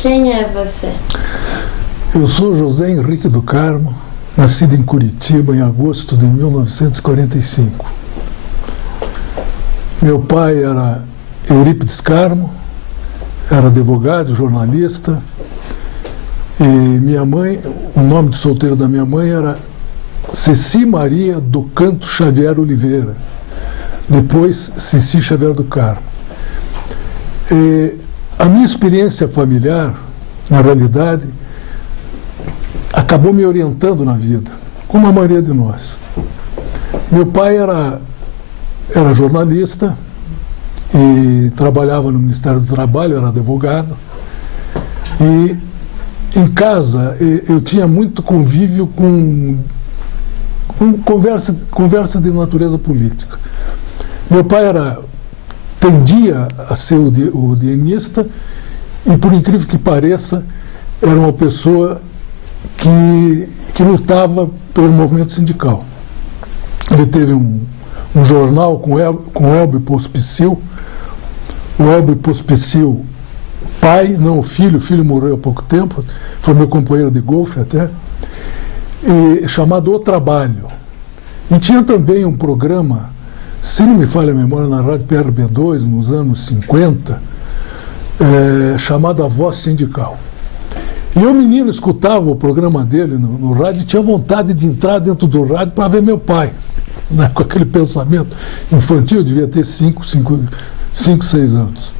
Quem é você? Eu sou José Henrique do Carmo, nascido em Curitiba em agosto de 1945. Meu pai era Eurípides Carmo, era advogado, jornalista, e minha mãe, o nome de solteiro da minha mãe era Ceci Maria do Canto Xavier Oliveira, depois Ceci Xavier do Carmo. A minha experiência familiar, na realidade, acabou me orientando na vida, como a maioria de nós. Meu pai era jornalista e trabalhava no Ministério do Trabalho, era advogado, e em casa eu tinha muito convívio com conversa de natureza política. Meu pai tendia a ser o dienista e, por incrível que pareça, era uma pessoa que lutava pelo movimento sindical. Ele teve um jornal com Elbio Pospísil. O Elbio Pospísil, pai, não o filho morreu há pouco tempo, foi meu companheiro de golfe até, chamado O Trabalho. E tinha também um programa, se não me falha a memória, na Rádio PRB2, nos anos 50, chamado A Voz Sindical. E eu, menino, escutava o programa dele no rádio e tinha vontade de entrar dentro do rádio para ver meu pai, né, com aquele pensamento infantil, eu devia ter 5, 6 anos.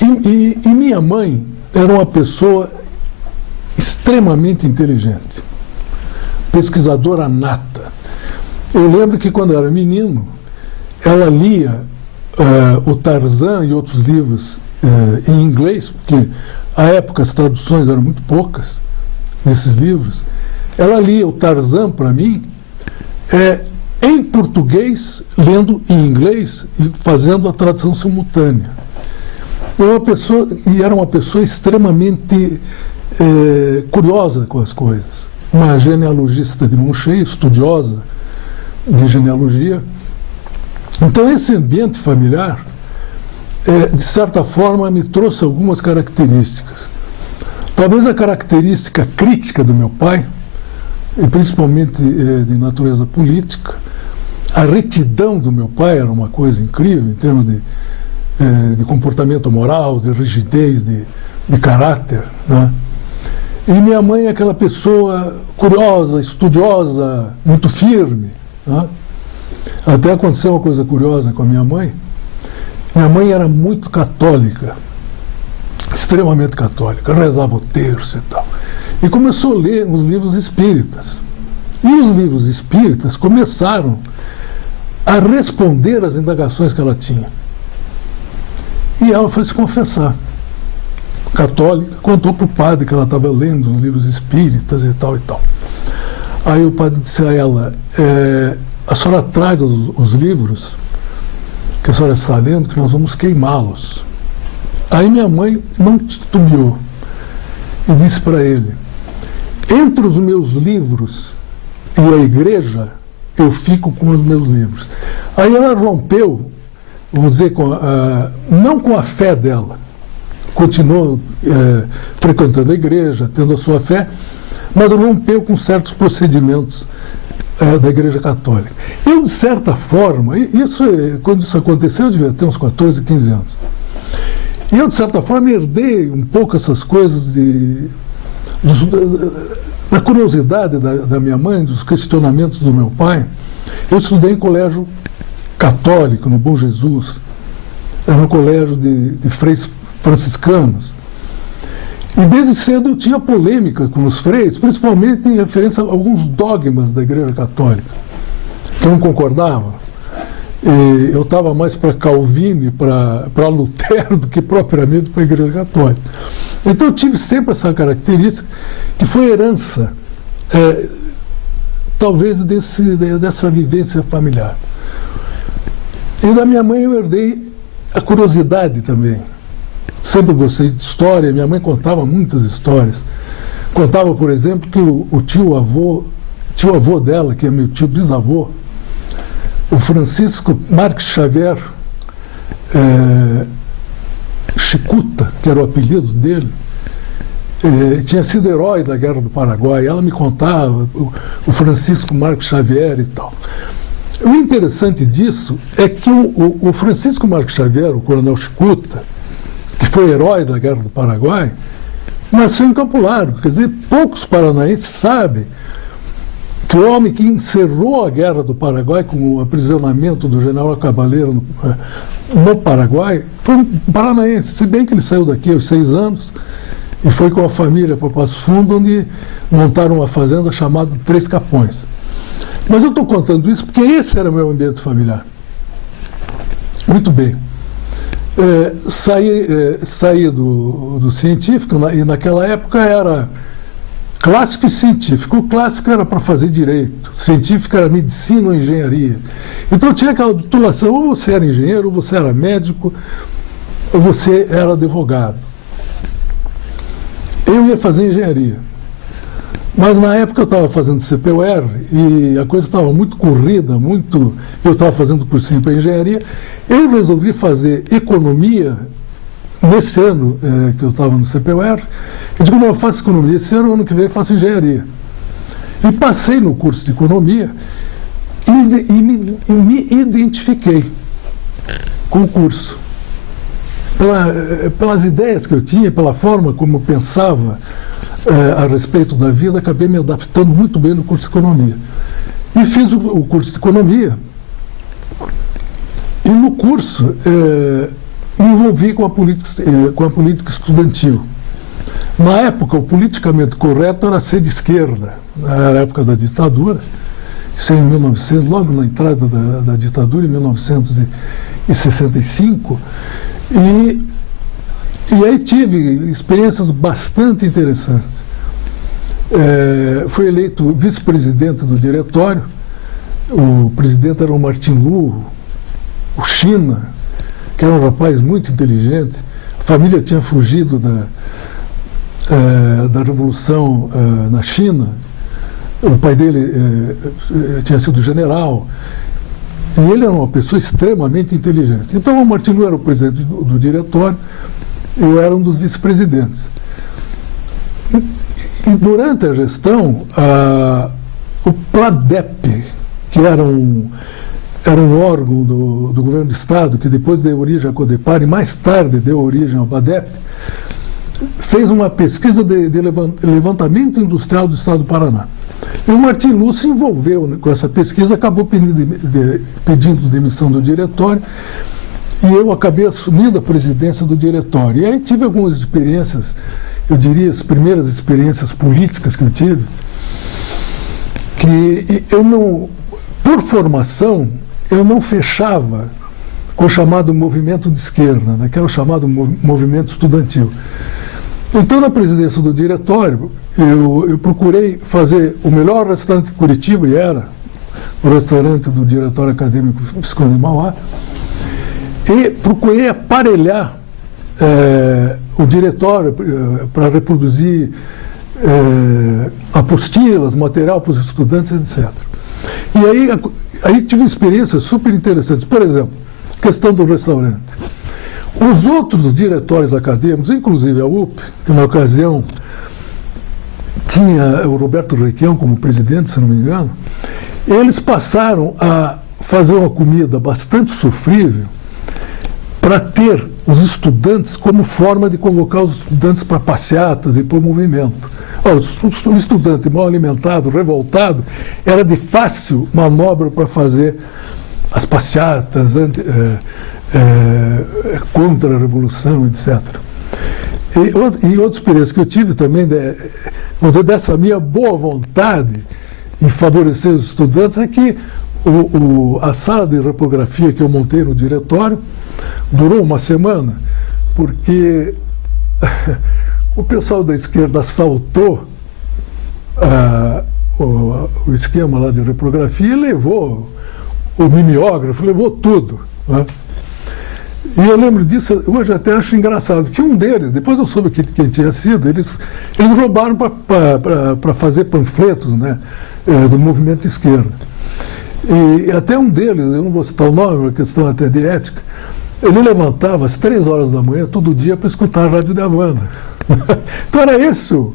E minha mãe era uma pessoa extremamente inteligente, pesquisadora nata. Eu lembro que quando eu era menino, ela lia o Tarzan e outros livros em inglês, porque à época as traduções eram muito poucas desses livros. Ela lia o Tarzan para mim em português, lendo em inglês e fazendo a tradução simultânea. Era uma pessoa extremamente curiosa com as coisas. Uma genealogista de mão cheia, estudiosa de genealogia. Então esse ambiente familiar, de certa forma, me trouxe algumas características. Talvez a característica crítica do meu pai, e principalmente de natureza política, a retidão do meu pai era uma coisa incrível em termos de comportamento moral, de rigidez, de caráter, né? E minha mãe é aquela pessoa curiosa, estudiosa, muito firme, né? Até aconteceu uma coisa curiosa com a minha mãe. Minha mãe era muito católica, extremamente católica, rezava o terço e tal. E começou a ler os livros espíritas. E os livros espíritas começaram a responder às indagações que ela tinha. E ela foi se confessar. Católica, contou para o padre que ela estava lendo os livros espíritas e tal e tal. Aí o padre disse a ela: a senhora traga os livros que a senhora está lendo, que nós vamos queimá-los. Aí minha mãe não titubeou e disse para ele: entre os meus livros e a igreja, eu fico com os meus livros. Aí ela rompeu, vamos dizer, não com a fé dela, continuou frequentando a igreja, tendo a sua fé, mas rompeu com certos procedimentos da Igreja Católica. Eu, de certa forma, quando isso aconteceu, eu devia ter uns 14, 15 anos. E eu, de certa forma, herdei um pouco essas coisas da curiosidade da minha mãe, dos questionamentos do meu pai. Eu estudei em colégio católico, no Bom Jesus, era um colégio de freios franciscanos. E desde cedo eu tinha polêmica com os freios, principalmente em referência a alguns dogmas da Igreja Católica, que eu não concordava. E eu estava mais para Calvino e para Lutero do que propriamente para a Igreja Católica. Então eu tive sempre essa característica, que foi herança, talvez dessa vivência familiar. E da minha mãe eu herdei a curiosidade também. Sempre gostei de história, minha mãe contava muitas histórias. Contava, por exemplo, que o tio-avô dela, que é meu tio bisavô, o Francisco Marques Xavier, Chicuta, que era o apelido dele, tinha sido herói da Guerra do Paraguai. Ela me contava, o Francisco Marcos Xavier e tal. O interessante disso é que o Francisco Marcos Xavier, o coronel Chicuta, que foi herói da Guerra do Paraguai, nasceu em Campo Largo. Quer dizer, poucos paranaenses sabem que o homem que encerrou a Guerra do Paraguai com o aprisionamento do general Cabaleiro no Paraguai foi um paranaense, se bem que ele saiu daqui aos 6 anos e foi com a família para Passo Fundo, onde montaram uma fazenda chamada Três Capões. Mas eu estou contando isso porque esse era o meu ambiente familiar. Muito bem. Saí do científico, e naquela época era clássico e científico. O clássico era para fazer direito, o científico era medicina ou engenharia. Então tinha aquela titulação: ou você era engenheiro, ou você era médico, ou você era advogado. Eu ia fazer engenharia. Mas na época eu estava fazendo CPUR e a coisa estava muito corrida, eu estava fazendo cursinho para engenharia. Eu resolvi fazer economia nesse ano que eu estava no CPUR. Eu digo: não, eu faço economia esse ano que vem eu faço engenharia. E passei no curso de economia e me identifiquei com o curso. Pelas ideias que eu tinha, pela forma como eu pensava a respeito da vida, acabei me adaptando muito bem no curso de economia. E fiz o curso de economia. E no curso me envolvi com a política estudantil. Na época, o politicamente correto era ser de esquerda. Era a época da ditadura, isso é em 1900, logo na entrada da ditadura, em 1965. E aí tive experiências bastante interessantes. Fui eleito vice-presidente do diretório. O presidente era o Martim Lu, o China, que era um rapaz muito inteligente. A família tinha fugido da Revolução na China. O pai dele tinha sido general. E ele era uma pessoa extremamente inteligente. Então o Martim Lu era o presidente do diretório, eu era um dos vice-presidentes. E durante a gestão, o PLADEP, que era um órgão do governo do Estado, que depois deu origem à CODEPAR e mais tarde deu origem ao PLADEP, fez uma pesquisa de levantamento industrial do Estado do Paraná. E o Martim Lu se envolveu com essa pesquisa, acabou pedindo demissão do diretório, e eu acabei assumindo a presidência do diretório. E aí tive algumas experiências, eu diria as primeiras experiências políticas que eu tive, que eu não, por formação, eu não fechava com o chamado movimento de esquerda, né, que era o chamado movimento estudantil. Então, na presidência do diretório, eu procurei fazer o melhor restaurante de Curitiba, e era o restaurante do Diretório Acadêmico Visconde de Mauá, e procurei aparelhar o diretório para reproduzir apostilas, material para os estudantes, etc. E aí tive experiências super interessantes. Por exemplo, questão do restaurante. Os outros diretórios acadêmicos, inclusive a UP, que na ocasião tinha o Roberto Requião como presidente, se não me engano, eles passaram a fazer uma comida bastante sofrível para ter os estudantes como forma de convocar os estudantes para passeatas e para o movimento. O estudante mal alimentado, revoltado, era de fácil manobra para fazer as passeatas contra a Revolução, etc. E outra experiência que eu tive também, vamos dizer, dessa minha boa vontade em favorecer os estudantes, é que a sala de repografia que eu montei no diretório durou uma semana, porque o pessoal da esquerda assaltou o esquema lá de reprografia e levou o mimeógrafo, levou tudo, né? E eu lembro disso, hoje até acho engraçado, que um deles, depois eu soube quem tinha sido, eles roubaram para fazer panfletos, né, do movimento de esquerda. E até um deles, eu não vou citar o nome, é uma questão até de ética, ele levantava às 3 horas da manhã todo dia para escutar a Rádio da Havana. Então era esse o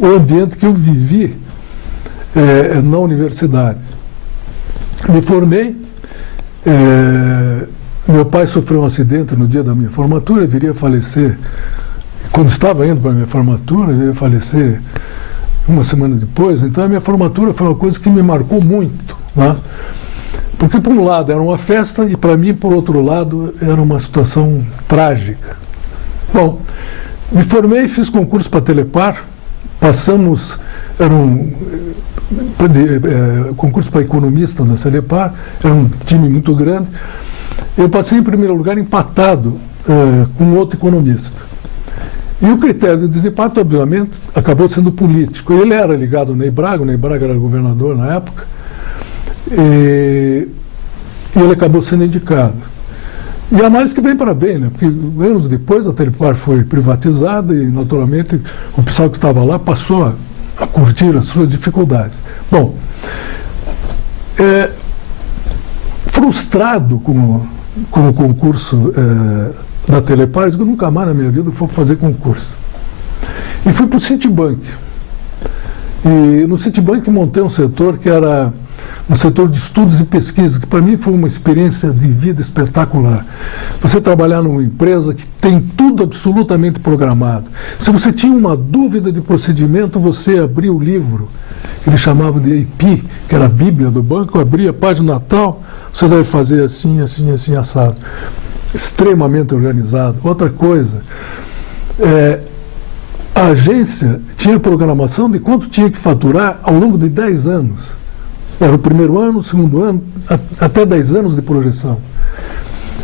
ambiente que eu vivi na universidade. Me formei, meu pai sofreu um acidente no dia da minha formatura, viria a falecer, quando estava indo para a minha formatura, viria a falecer uma semana depois. Então a minha formatura foi uma coisa que me marcou muito, né? Porque por um lado era uma festa e para mim, por outro lado, era uma situação trágica. Bom, me formei, fiz concurso para Telepar, passamos, era um concurso para economista na Telepar, era um time muito grande. Eu passei em primeiro lugar empatado com outro economista. E o critério de desempate, obviamente, acabou sendo político. Ele era ligado ao Ney Braga, o Ney Braga era governador na época, e ele acabou sendo indicado. E a mais que vem para bem, né? Porque anos depois a Telepar foi privatizada e, naturalmente, o pessoal que estava lá passou a curtir as suas dificuldades. Bom, frustrado com o concurso da Telepar, eu nunca mais na minha vida fui fazer concurso. E fui para o Citibank. E no Citibank montei um setor que era um setor de estudos e pesquisa, que para mim foi uma experiência de vida espetacular. Você trabalhar numa empresa que tem tudo absolutamente programado. Se você tinha uma dúvida de procedimento, você abria o livro, que eles chamavam de AP, que era a Bíblia do banco, abria a página tal, você deve fazer assim, assim, assim, assado. Extremamente organizado. Outra coisa, a agência tinha programação de quanto tinha que faturar ao longo de 10 anos. Era o primeiro ano, o segundo ano, até 10 anos de projeção.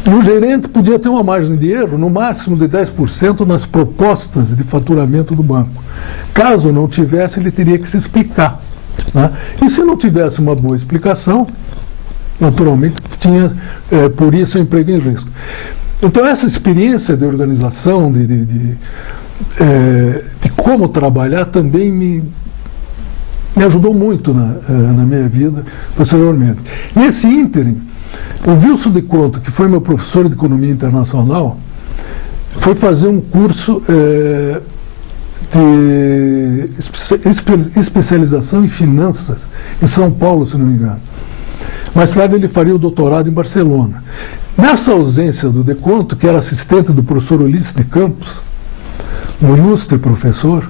E o gerente podia ter uma margem de erro, no máximo de 10% nas propostas de faturamento do banco. Caso não tivesse, ele teria que se explicar, né? E se não tivesse uma boa explicação, naturalmente tinha, por isso, o emprego em risco. Então, essa experiência de organização, de como trabalhar, também me ajudou muito na minha vida posteriormente. Nesse ínterim, o Wilson de Conto, que foi meu professor de Economia Internacional, foi fazer um curso de especialização em finanças em São Paulo, se não me engano. Mais tarde ele faria o doutorado em Barcelona. Nessa ausência do De Conto, que era assistente do professor Ulisses de Campos, um ilustre professor,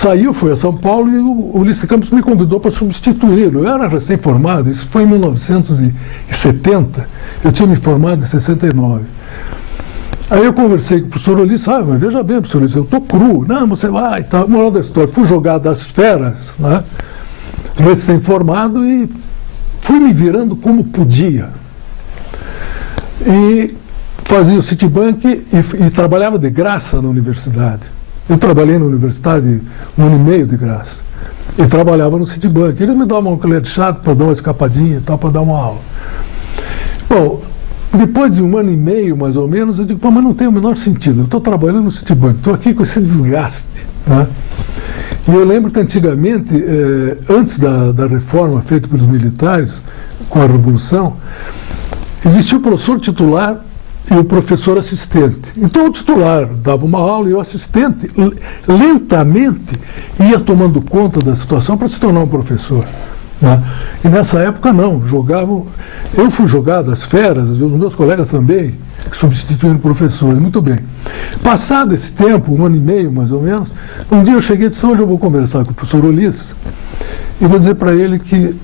saiu, foi a São Paulo e o Ulisses de Campos me convidou para substituí-lo. Eu era recém-formado, isso foi em 1970, eu tinha me formado em 69. Aí eu conversei com o professor Ulisses, mas veja bem, professor Ulisses, eu estou cru. Não, você vai, tá. Moral da história, fui jogado às feras, né, recém-formado, e fui me virando como podia. E fazia o Citibank e trabalhava de graça na universidade. Eu trabalhei na universidade 1 ano e meio de graça. E trabalhava no Citibank. Eles me davam um colher de chá para dar uma escapadinha e tal, para dar uma aula. Bom, depois de 1 ano e meio, mais ou menos, eu digo, mas não tem o menor sentido. Eu estou trabalhando no Citibank, estou aqui com esse desgaste, né? E eu lembro que antigamente, antes da reforma feita pelos militares, com a Revolução, existia o professor titular e o professor assistente. Então o titular dava uma aula e o assistente lentamente ia tomando conta da situação para se tornar um professor, né? E nessa época não, jogavam. Eu fui jogado às feras, os meus colegas também, substituindo professores, muito bem. Passado esse tempo, 1 ano e meio mais ou menos, um dia eu cheguei e disse, hoje eu vou conversar com o professor Ulisses e vou dizer para ele que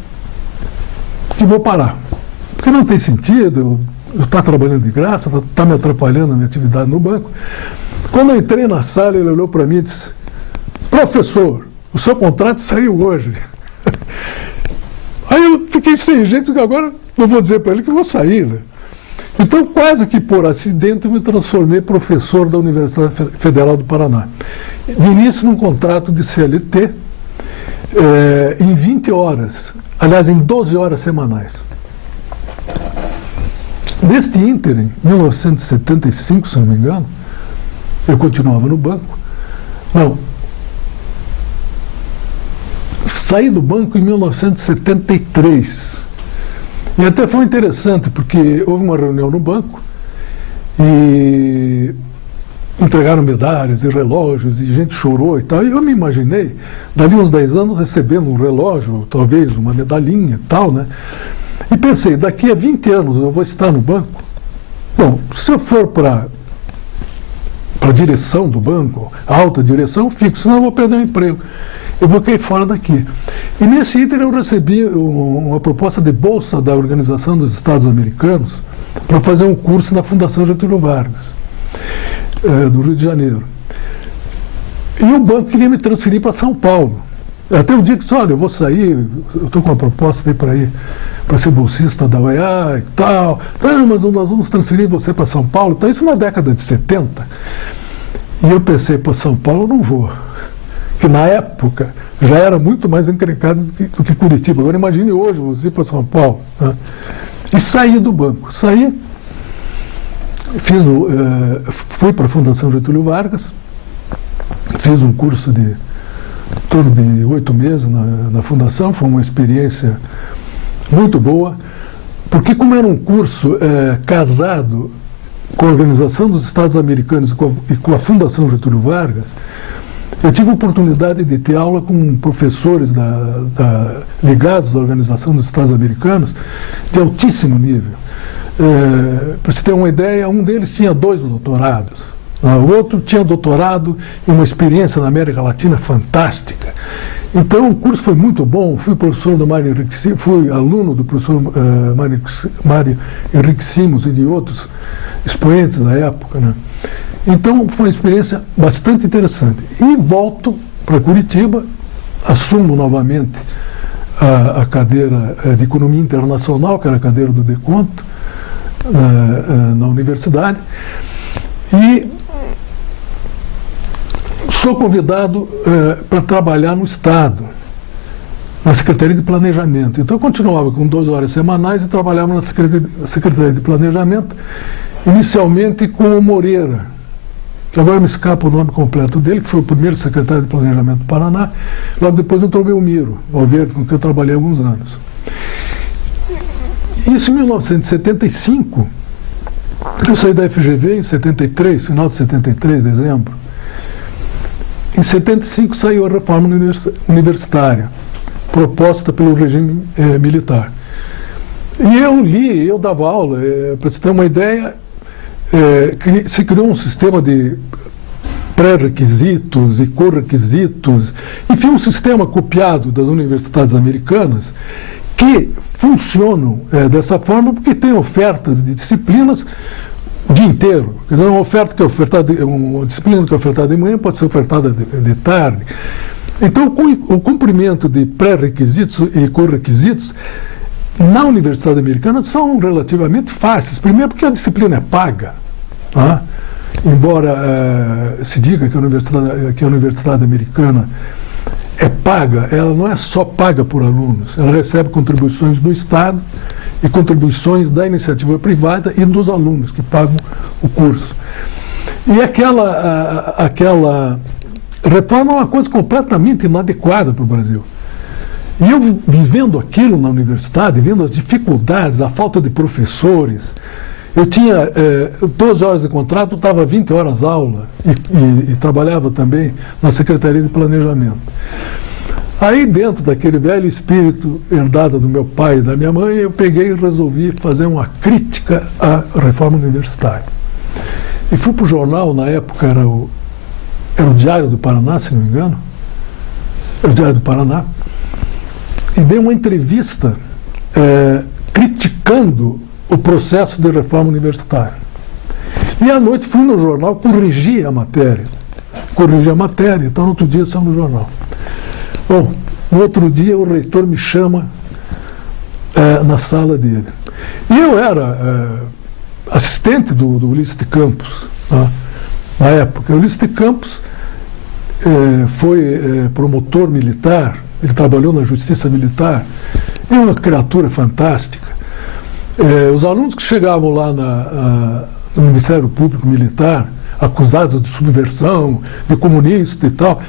vou parar, porque não tem sentido eu estar trabalhando de graça, está me atrapalhando a minha atividade no banco. Quando eu entrei na sala, ele olhou para mim e disse, professor, o seu contrato saiu hoje. Aí eu fiquei sem jeito, que agora eu vou dizer para ele que eu vou sair, né? Então, quase que por acidente, eu me transformei professor da Universidade Federal do Paraná. De início, num contrato de CLT, em 20 horas, aliás, em 12 horas semanais. Neste ínterim, em 1975, se não me engano, eu continuava no banco. Não, saí do banco em 1973. E até foi interessante, porque houve uma reunião no banco e entregaram medalhas e relógios, e gente chorou e tal. E eu me imaginei, dali uns 10 anos, recebendo um relógio, talvez uma medalhinha e tal, né? E pensei, daqui a 20 anos eu vou estar no banco. Bom, se eu for para a direção do banco, a alta direção, eu fico, senão eu vou perder o emprego. Eu vou cair fora daqui. E nesse ínter eu recebi uma proposta de bolsa da Organização dos Estados Americanos para fazer um curso na Fundação Getúlio Vargas, do Rio de Janeiro. E o banco queria me transferir para São Paulo. Até o dia que disse, olha, eu vou sair, eu estou com uma proposta aí para ir para ser bolsista da UEA e tal. Ah, mas nós vamos transferir você para São Paulo. Então, isso na década de 70. E eu pensei, para São Paulo eu não vou. Que na época já era muito mais encrencado do que Curitiba. Agora imagine hoje você ir para São Paulo. Né? E saí do banco. Saí, fui para a Fundação Getúlio Vargas, fiz um curso de em torno de 8 meses na Fundação. Foi uma experiência muito boa, porque como era um curso casado com a Organização dos Estados Americanos e com a Fundação Getúlio Vargas, eu tive a oportunidade de ter aula com professores ligados à Organização dos Estados Americanos de altíssimo nível. Para você ter uma ideia, um deles tinha 2 doutorados, o outro tinha doutorado e uma experiência na América Latina fantástica. Então o curso foi muito bom. Fui professor do Mário Henrique Simos, fui aluno do professor Mário Henrique Simos e de outros expoentes da época, né? Então foi uma experiência bastante interessante. E volto para Curitiba, assumo novamente a cadeira de Economia Internacional, que era a cadeira do Deconto, na universidade, e sou convidado para trabalhar no Estado, na Secretaria de Planejamento. Então eu continuava com 2 horas semanais e trabalhava na Secretaria de Planejamento, inicialmente com o Moreira, que agora me escapa o nome completo dele, que foi o primeiro secretário de Planejamento do Paraná. Logo depois entrou o Belmiro Alverde, com quem eu trabalhei há alguns anos. Isso em 1975, eu saí da FGV em 73, final de 73, dezembro. Em 75 saiu a reforma universitária, proposta pelo regime militar. E eu dava aula, para você ter uma ideia, se criou um sistema de pré-requisitos e correquisitos, enfim, um sistema copiado das universidades americanas, que funcionam dessa forma porque tem ofertas de disciplinas o dia inteiro. Quer dizer, uma disciplina que é ofertada de manhã pode ser ofertada de tarde. Então, o cumprimento de pré-requisitos e correquisitos na Universidade Americana são relativamente fáceis. Primeiro porque a disciplina é paga. Tá? Embora se diga que a Universidade Americana é paga, ela não é só paga por alunos, ela recebe contribuições do Estado e contribuições da iniciativa privada e dos alunos que pagam o curso. E aquela reforma é uma coisa completamente inadequada para o Brasil. E eu, vivendo aquilo na universidade, vendo as dificuldades, a falta de professores, eu tinha 12 horas de contrato, estava 20 horas aula e trabalhava também na Secretaria de Planejamento. Aí, dentro daquele velho espírito herdado do meu pai e da minha mãe, eu peguei e resolvi fazer uma crítica à reforma universitária. E fui para o jornal, na época era o Diário do Paraná, se não me engano, era o Diário do Paraná, e dei uma entrevista criticando o processo de reforma universitária. E à noite fui no jornal corrigir a matéria. Então no outro dia saiu no jornal. Bom, no outro dia o reitor me chama na sala dele. E eu era assistente do Ulisses de Campos, tá? Na época. O Ulisses de Campos foi promotor militar, ele trabalhou na Justiça Militar, é uma criatura fantástica. Os alunos que chegavam lá no Ministério Público Militar, acusados de subversão, de comunista e tal,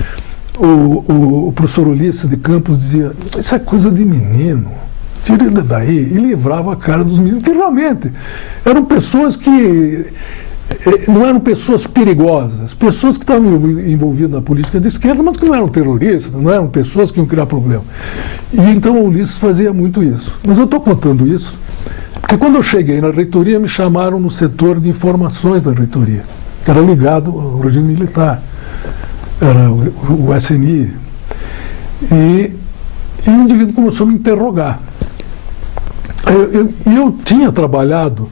o professor Ulisses de Campos dizia: isso é coisa de menino, tira ele daí, e livrava a cara dos meninos, que realmente eram pessoas que não eram pessoas perigosas, pessoas que estavam envolvidas na política de esquerda, mas que não eram terroristas, não eram pessoas que iam criar problema. E então o Ulisses fazia muito isso. Mas eu estou contando isso porque quando eu cheguei na reitoria, me chamaram no setor de informações da reitoria, que era ligado ao regime militar, era o SNI. E o indivíduo começou a me interrogar. Eu tinha trabalhado,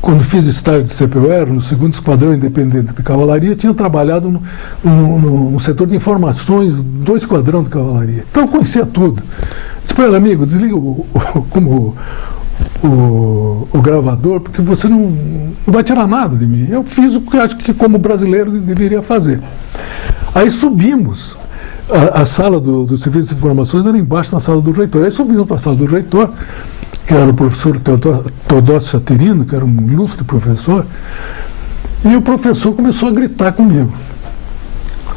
quando fiz estágio de CPUR, no 2º Esquadrão Independente de Cavalaria, tinha trabalhado no setor de informações do Esquadrão de Cavalaria. Então eu conhecia tudo. Disse para ele, amigo, desliga o gravador, porque você não vai tirar nada de mim. Eu fiz o que acho que como brasileiro deveria fazer. Aí subimos. A sala do Serviço de Informações era embaixo na sala do reitor. Aí subimos para a sala do reitor, que era o professor Teodócio Chaterino, que era um ilustre professor, e o professor começou a gritar comigo.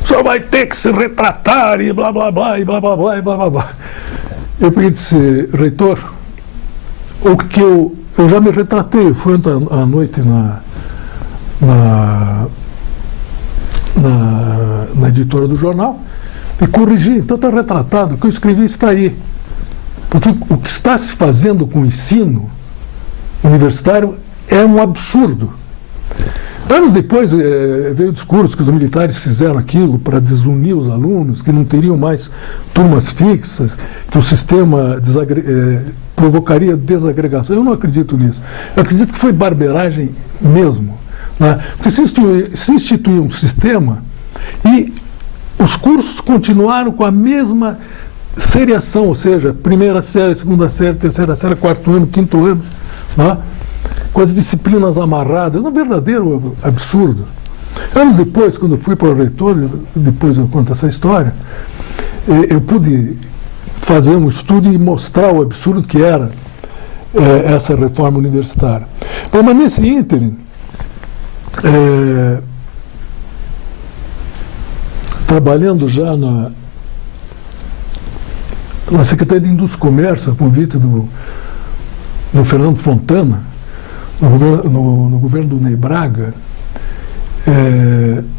O senhor vai ter que se retratar, e blá blá blá, e blá blá blá, e blá blá blá. Eu peguei e disse, reitor, o que eu já me retratei, eu fui ontem à noite na editora do jornal, e corrigi, então está retratado, o que eu escrevi está aí. Porque o que está se fazendo com o ensino universitário é um absurdo. Anos depois veio o discurso que os militares fizeram aquilo para desunir os alunos, que não teriam mais turmas fixas, que o sistema provocaria desagregação. Eu não acredito nisso. Eu acredito que foi barbeiragem mesmo. Né? Porque se instituiu um sistema e os cursos continuaram com a mesma seriação, ou seja, 1ª série, 2ª série, 3ª série, 4º ano, 5º ano, né? Com as disciplinas amarradas, é um verdadeiro absurdo. Anos depois, quando eu fui para o reitor, depois eu conto essa história, eu pude fazer um estudo e mostrar o absurdo que era essa reforma universitária. Bom, mas nesse ínterim, trabalhando já na Secretaria de Indústria e Comércio, a convite do Fernando Fontana, no governo do Ney Braga.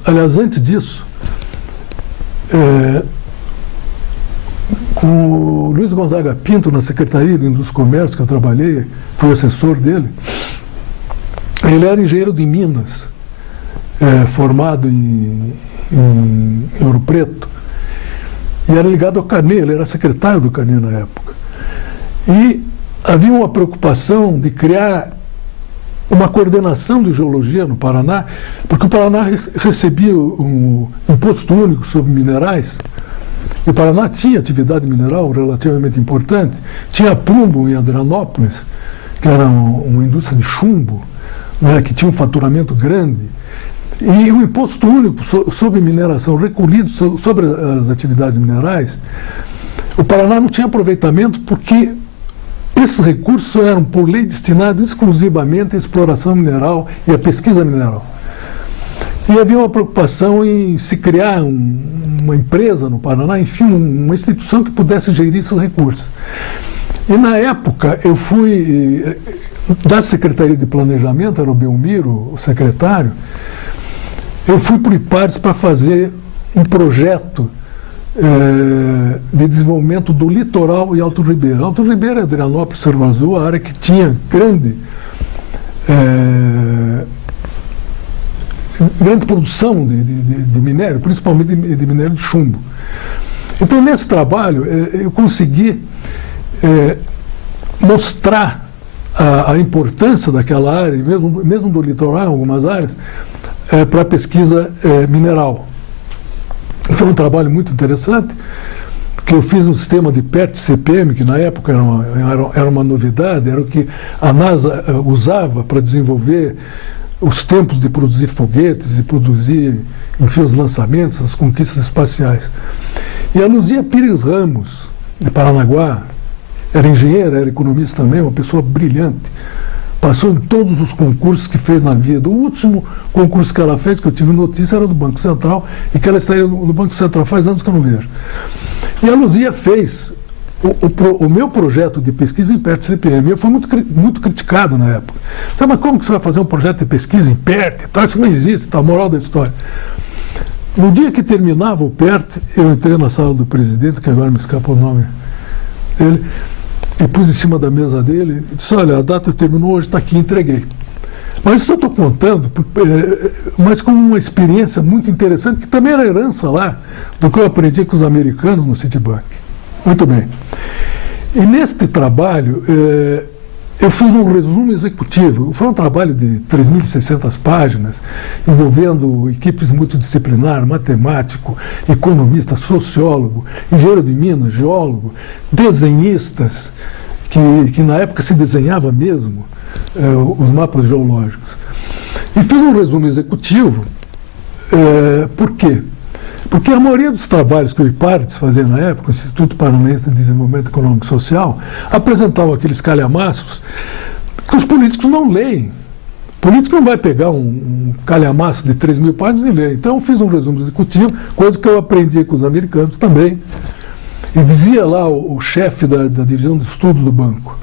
Aliás, antes disso, com o Luiz Gonzaga Pinto, na Secretaria de Indústria e Comércio, que eu trabalhei, fui assessor dele. Ele era engenheiro de Minas, formado em Ouro Preto, e era ligado ao Carnê, ele era secretário do Carnê na época. E havia uma preocupação de criar uma coordenação de geologia no Paraná, porque o Paraná recebia um imposto único sobre minerais, e o Paraná tinha atividade mineral relativamente importante, tinha Prumbo em Adrianópolis, que era uma indústria de chumbo, né, que tinha um faturamento grande, e o imposto único sobre mineração recolhido sobre as atividades minerais, o Paraná não tinha aproveitamento porque esses recursos eram, por lei, destinados exclusivamente à exploração mineral e à pesquisa mineral. E havia uma preocupação em se criar uma empresa no Paraná, enfim, uma instituição que pudesse gerir esses recursos. E na época eu fui da Secretaria de Planejamento, era o Belmiro, o secretário, eu fui por Ipares para fazer um projeto de desenvolvimento do litoral e Alto Ribeiro. Alto Ribeiro é Adrianópolis, Cerro Azul, a área que tinha grande produção de minério, principalmente de minério de chumbo. Então, nesse trabalho, eu consegui mostrar a importância daquela área, mesmo do litoral, algumas áreas, para a pesquisa mineral. Foi um trabalho muito interessante, porque eu fiz um sistema de PERT-CPM, que na época era uma novidade, era o que a NASA usava para desenvolver os tempos de produzir foguetes e produzir, enfim, os lançamentos, as conquistas espaciais. E a Luzia Pires Ramos, de Paranaguá, era engenheira, era economista também, uma pessoa brilhante. Passou em todos os concursos que fez na vida. O último concurso que ela fez, que eu tive notícia, era do Banco Central, e que ela estaria no Banco Central faz anos que eu não vejo. E a Luzia fez o meu projeto de pesquisa em PERT CPM foi muito criticado na época. Sabe, mas como que você vai fazer um projeto de pesquisa em PERT? Tá, isso não existe, tá, a moral da história. No dia que terminava o PERT, eu entrei na sala do presidente, que agora me escapa o nome dele, e pus em cima da mesa dele e disse: olha, a data terminou hoje, está aqui, entreguei. Mas isso eu estou contando, mas com uma experiência muito interessante, que também era herança lá, do que eu aprendi com os americanos no Citibank. Muito bem. E neste trabalho, eu fiz um resumo executivo. Foi um trabalho de 3.600 páginas, envolvendo equipes multidisciplinares, matemático, economista, sociólogo, engenheiro de minas, geólogo, desenhistas, que na época se desenhava mesmo os mapas geológicos. E fiz um resumo executivo. Por quê? Porque a maioria dos trabalhos que o IPARDES fazia na época, o Instituto Paranaense de Desenvolvimento Econômico e Social, apresentavam aqueles calhamaços que os políticos não leem. O político não vai pegar um calhamaço de 3.000 páginas e ler. Então eu fiz um resumo executivo, coisa que eu aprendi com os americanos também. E dizia lá o chefe da divisão de estudo do banco: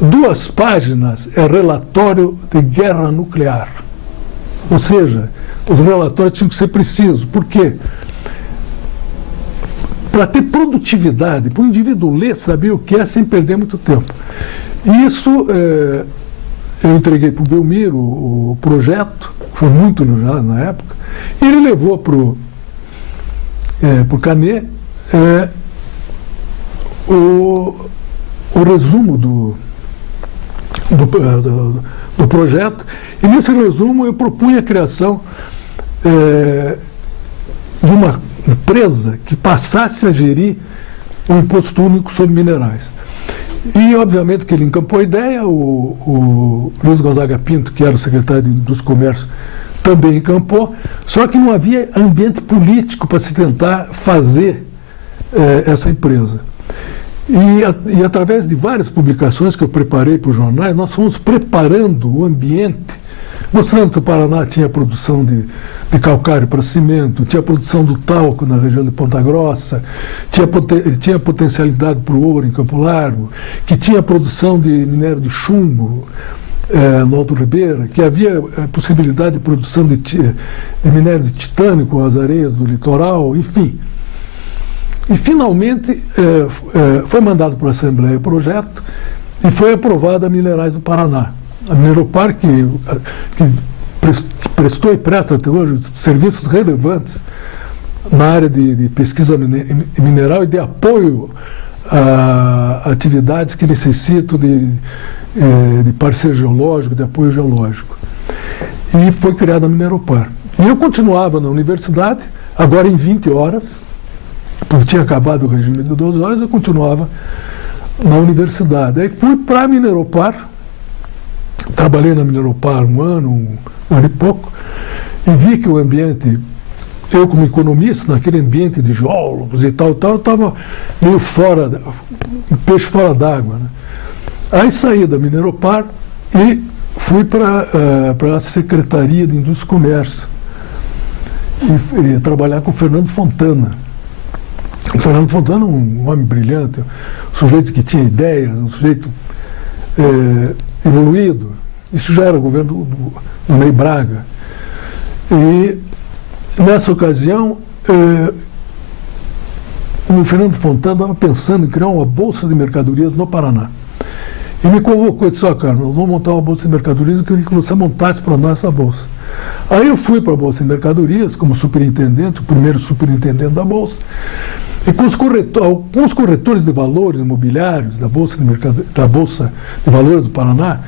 2 páginas é relatório de guerra nuclear. Ou seja, os relatórios tinham que ser precisos. Por quê? Para ter produtividade, para o indivíduo ler, saber o que é, sem perder muito tempo. E isso eu entreguei para o Belmiro o projeto, foi muito elogiado na época, e ele levou para o Canet o resumo do projeto, e nesse resumo eu propunha a criação de uma empresa que passasse a gerir o imposto único sobre minerais. E obviamente que ele encampou a ideia, o Luiz Gonzaga Pinto, que era o secretário dos Comércios, também encampou, só que não havia ambiente político para se tentar fazer essa empresa. E através de várias publicações que eu preparei para os jornais, nós fomos preparando o ambiente, mostrando que o Paraná tinha produção de calcário para cimento, tinha produção do talco na região de Ponta Grossa, tinha potencialidade para o ouro em Campo Largo, que tinha produção de minério de chumbo no Alto Ribeira, que havia possibilidade de produção de minério de titânio com as areias do litoral, enfim. E finalmente foi mandado para a Assembleia o projeto e foi aprovado a Minerais do Paraná. A Mineropar, que prestou e presta até hoje serviços relevantes na área de pesquisa mineral e de apoio a atividades que necessitam de parceiro geológico, de apoio geológico. E foi criada a Mineropar. E eu continuava na universidade, agora em 20 horas, porque tinha acabado o regime de 12 horas, eu continuava na universidade. Aí fui para a Mineropar, trabalhei na Mineropar um ano e pouco, e vi que o ambiente, eu como economista, naquele ambiente de geólogos e tal, eu estava meio fora, peixe fora d'água, né? Aí saí da Mineropar e fui para a Secretaria de Indústria e Comércio e trabalhar com o Fernando Fontana. O Fernando Fontana, um homem brilhante, um sujeito que tinha ideias, um sujeito evoluído. Isso já era governo do Ney Braga. E nessa ocasião, o Fernando Fontana estava pensando em criar uma bolsa de mercadorias no Paraná. E me convocou e disse: Carlos, nós vamos montar uma bolsa de mercadorias e eu queria que você montasse para nós essa bolsa. Aí eu fui para a Bolsa de Mercadorias como superintendente, o primeiro superintendente da Bolsa, e com os corretores de valores imobiliários da Bolsa de Valores do Paraná,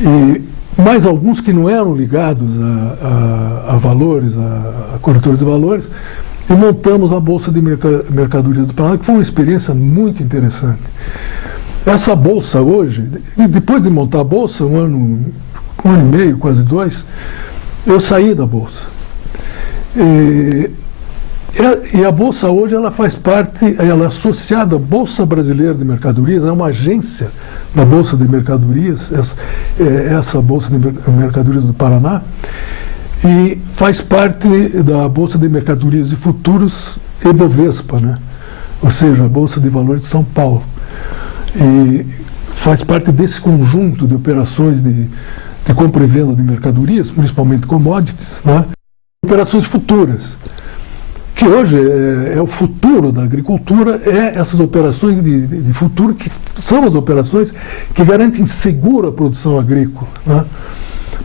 e mais alguns que não eram ligados a valores, a corretores de valores, e montamos a Bolsa de Mercadorias do Paraná, que foi uma experiência muito interessante. Essa bolsa hoje, depois de montar a bolsa, um ano e meio, quase 2, eu saí da bolsa. E a bolsa hoje, ela faz parte, ela é associada à Bolsa Brasileira de Mercadorias, é uma agência da Bolsa de Mercadorias, essa Bolsa de Mercadorias do Paraná, e faz parte da Bolsa de Mercadorias de Futuros e Bovespa, né? ou seja, a Bolsa de Valores de São Paulo. E faz parte desse conjunto de operações de compra e venda de mercadorias, principalmente commodities, né? Operações futuras, que hoje é o futuro da agricultura, essas operações de futuro, que são as operações que garantem seguro a produção agrícola, né?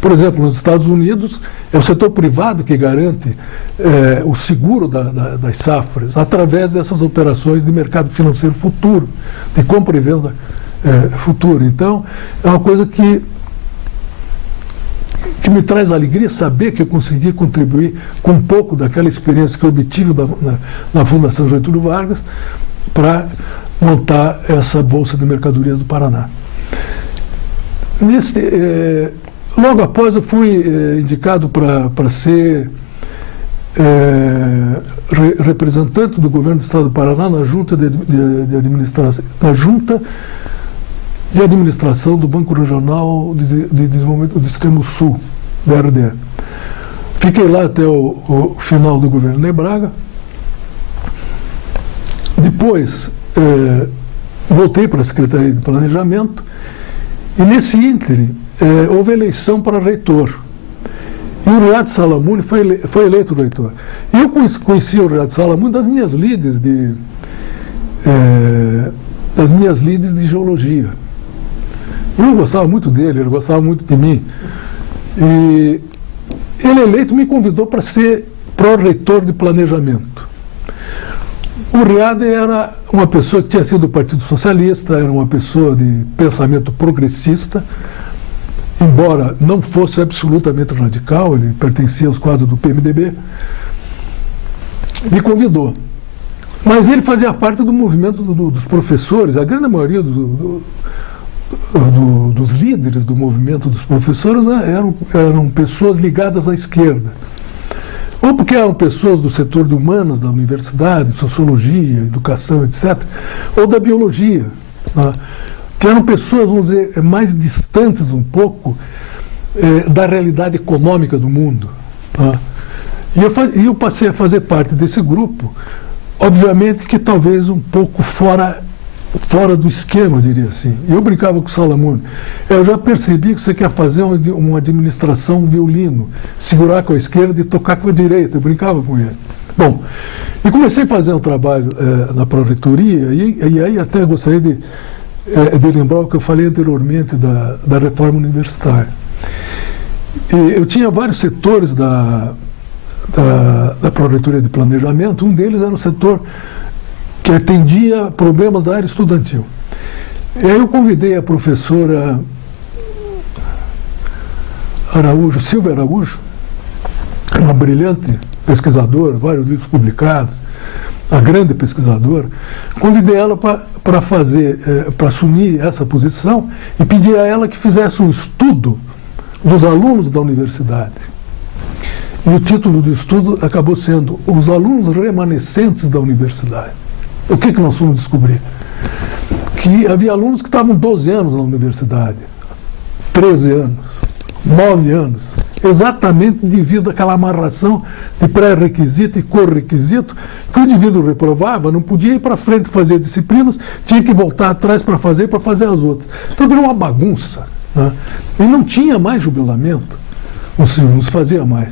Por exemplo, nos Estados Unidos, é o setor privado que garante o seguro das safras, através dessas operações de mercado financeiro futuro, de compra e venda futuro. Então, é uma coisa que me traz alegria saber que eu consegui contribuir com um pouco daquela experiência que eu obtive na Fundação Getúlio Vargas para montar essa Bolsa de Mercadorias do Paraná. Logo após eu fui indicado para ser representante do governo do Estado do Paraná na Junta de Administração do Banco Regional de Desenvolvimento do Extremo Sul, BRDE. Fiquei lá até o final do governo Ney Braga. Depois, voltei para a Secretaria de Planejamento e nesse ínterim houve eleição para reitor. E o Riad Salamuni foi eleito reitor. E eu conheci o Riad Salamuni das minhas lides de geologia. Eu gostava muito dele, ele gostava muito de mim. E ele eleito me convidou para ser pró-reitor de planejamento. O Riad era uma pessoa que tinha sido do Partido Socialista, era uma pessoa de pensamento progressista, embora não fosse absolutamente radical, ele pertencia aos quadros do PMDB, me convidou. Mas ele fazia parte do movimento dos professores, a grande maioria dos líderes do movimento dos professores eram pessoas ligadas à esquerda. Ou porque eram pessoas do setor de humanas da universidade, sociologia, educação, etc., ou da biologia, né? Que eram pessoas, vamos dizer, mais distantes um pouco da realidade econômica do mundo, né? E eu passei a fazer parte desse grupo, obviamente que talvez um pouco fora do esquema, eu diria assim. Eu brincava com o Salamuni. Eu já percebi que você quer fazer uma administração violino, segurar com a esquerda e tocar com a direita. Eu brincava com ele. Bom, e comecei a fazer um trabalho na pró-reitoria, e aí até gostaria de lembrar o que eu falei anteriormente da reforma universitária. Eu tinha vários setores da pró-reitoria de planejamento. Um deles era o setor que atendia problemas da área estudantil. E aí eu convidei a professora Silvia Araújo, uma brilhante pesquisadora, vários livros publicados, uma grande pesquisadora. Convidei ela para assumir essa posição e pedi a ela que fizesse um estudo dos alunos da universidade. E o título do estudo acabou sendo Os Alunos Remanescentes da Universidade. O que nós fomos descobrir? Que havia alunos que estavam 12 anos na universidade, 13 anos, 9 anos, exatamente devido àquela amarração de pré-requisito e correquisito, que o indivíduo reprovava, não podia ir para frente fazer disciplinas, tinha que voltar atrás para fazer as outras. Então virou uma bagunça, né? E não tinha mais jubilamento, não se fazia mais.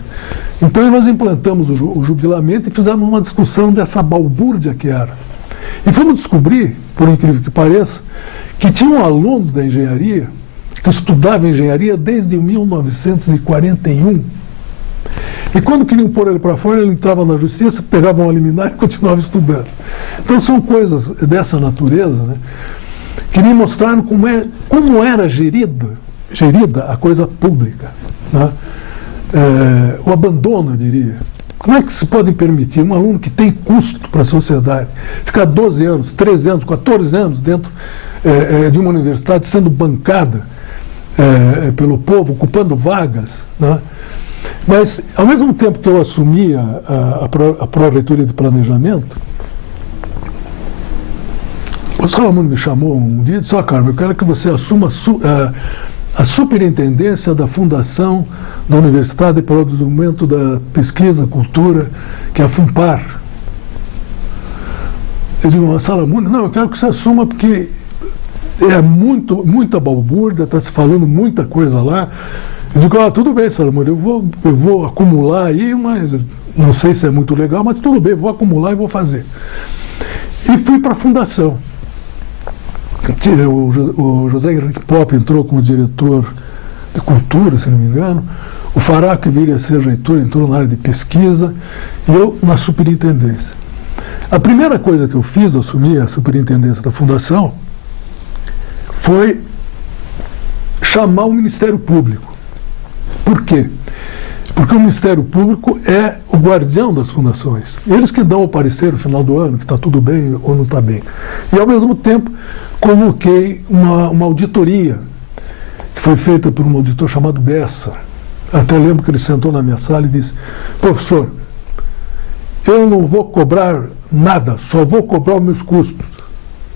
Então nós implantamos o jubilamento e fizemos uma discussão dessa balbúrdia que era. E fomos descobrir, por incrível que pareça, que tinha um aluno da engenharia que estudava engenharia desde 1941. E quando queriam pôr ele para fora, ele entrava na justiça, pegava uma liminar e continuava estudando. Então são coisas dessa natureza, né, que me mostraram como era gerida a coisa pública, né? O abandono, eu diria. Como é que se pode permitir um aluno que tem custo para a sociedade ficar 12 anos, 13 anos, 14 anos dentro de uma universidade sendo bancada pelo povo, ocupando vagas, né? Mas, ao mesmo tempo que eu assumi a pró-reitoria de planejamento, o Salamuni me chamou um dia e disse: Carmen, eu quero que você assuma a superintendência da Fundação da Universidade para o Desenvolvimento da Pesquisa, Cultura, que é a FUNPAR. Eu digo, uma sala muito... Não, eu quero que você assuma porque é muita balbúrdia, está se falando muita coisa lá. Eu digo, tudo bem, Salomão, eu vou acumular aí, mas não sei se é muito legal, mas tudo bem, vou acumular e vou fazer. E fui para a fundação. O José Henrique Pop entrou como diretor de cultura, se não me engano. O Fará, que viria a ser reitor, entrou na área de pesquisa, e eu na superintendência. A primeira coisa que eu fiz ao assumir a superintendência da fundação foi chamar o Ministério Público. Por quê? Porque o Ministério Público é o guardião das fundações. Eles que dão o parecer no final do ano, que está tudo bem ou não está bem. E, ao mesmo tempo, convoquei uma auditoria, que foi feita por um auditor chamado Bessa. Até lembro que ele sentou na minha sala e disse, professor, eu não vou cobrar nada, só vou cobrar os meus custos.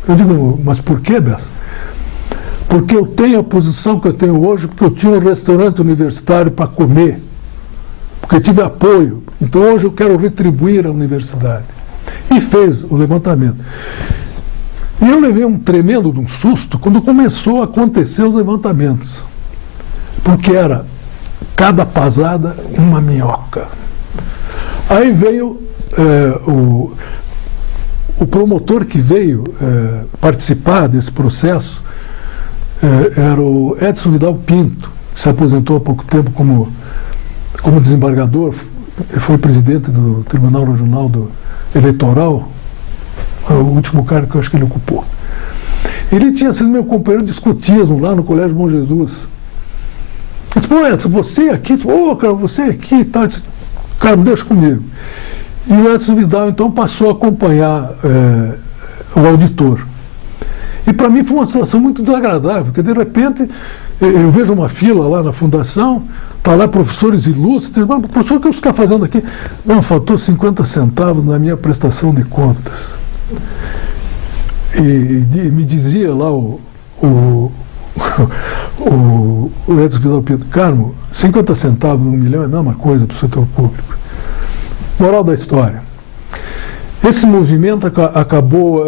Eu digo, mas por que, Bessa? Porque eu tenho a posição que eu tenho hoje, porque eu tinha um restaurante universitário para comer, porque tive apoio. Então hoje eu quero retribuir a universidade. E fez o levantamento. E eu levei um tremendo de um susto quando começou a acontecer os levantamentos. Porque era cada pasada uma minhoca. Aí veio o promotor que veio participar desse processo, era o Edson Vidal Pinto, que se aposentou há pouco tempo como desembargador, foi presidente do Tribunal Regional Eleitoral, o último cargo que eu acho que ele ocupou. Ele tinha sido meu companheiro de escotismo lá no Colégio Bom Jesus. Ele disse, pô, Edson, você aqui? Cara, você aqui e tal. Eu disse, cara, deixa comigo. E o Edson Vidal, então, passou a acompanhar o auditor. E para mim foi uma situação muito desagradável, porque de repente eu vejo uma fila lá na fundação, está lá professores ilustres, mas, professor, o que você está fazendo aqui? Não, faltou 50 centavos na minha prestação de contas. E me dizia lá o Edson Vidal Pinto, Carmo, 50 centavos num milhão é a mesma coisa para o setor público. Moral da história. Esse movimento acabou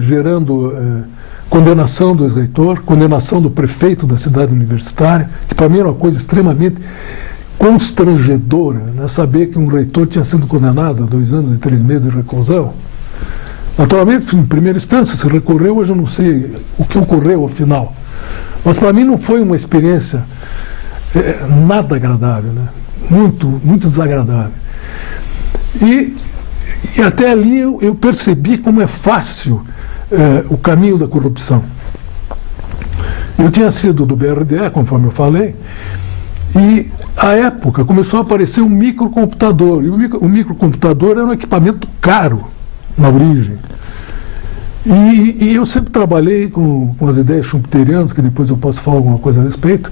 gerando condenação do ex-reitor, condenação do prefeito da cidade universitária, que para mim era uma coisa extremamente constrangedora, né? Saber que um reitor tinha sido condenado a 2 anos e 3 meses de reclusão. Naturalmente, em primeira instância, se recorreu, hoje eu não sei o que ocorreu ao final. Mas para mim não foi uma experiência nada agradável, né? Muito desagradável. E até ali eu percebi como é fácil o caminho da corrupção. Eu tinha sido do BRDE, conforme eu falei, e à época começou a aparecer um microcomputador. E o microcomputador era um equipamento caro na origem. E eu sempre trabalhei com as ideias schumpeterianas, que depois eu posso falar alguma coisa a respeito.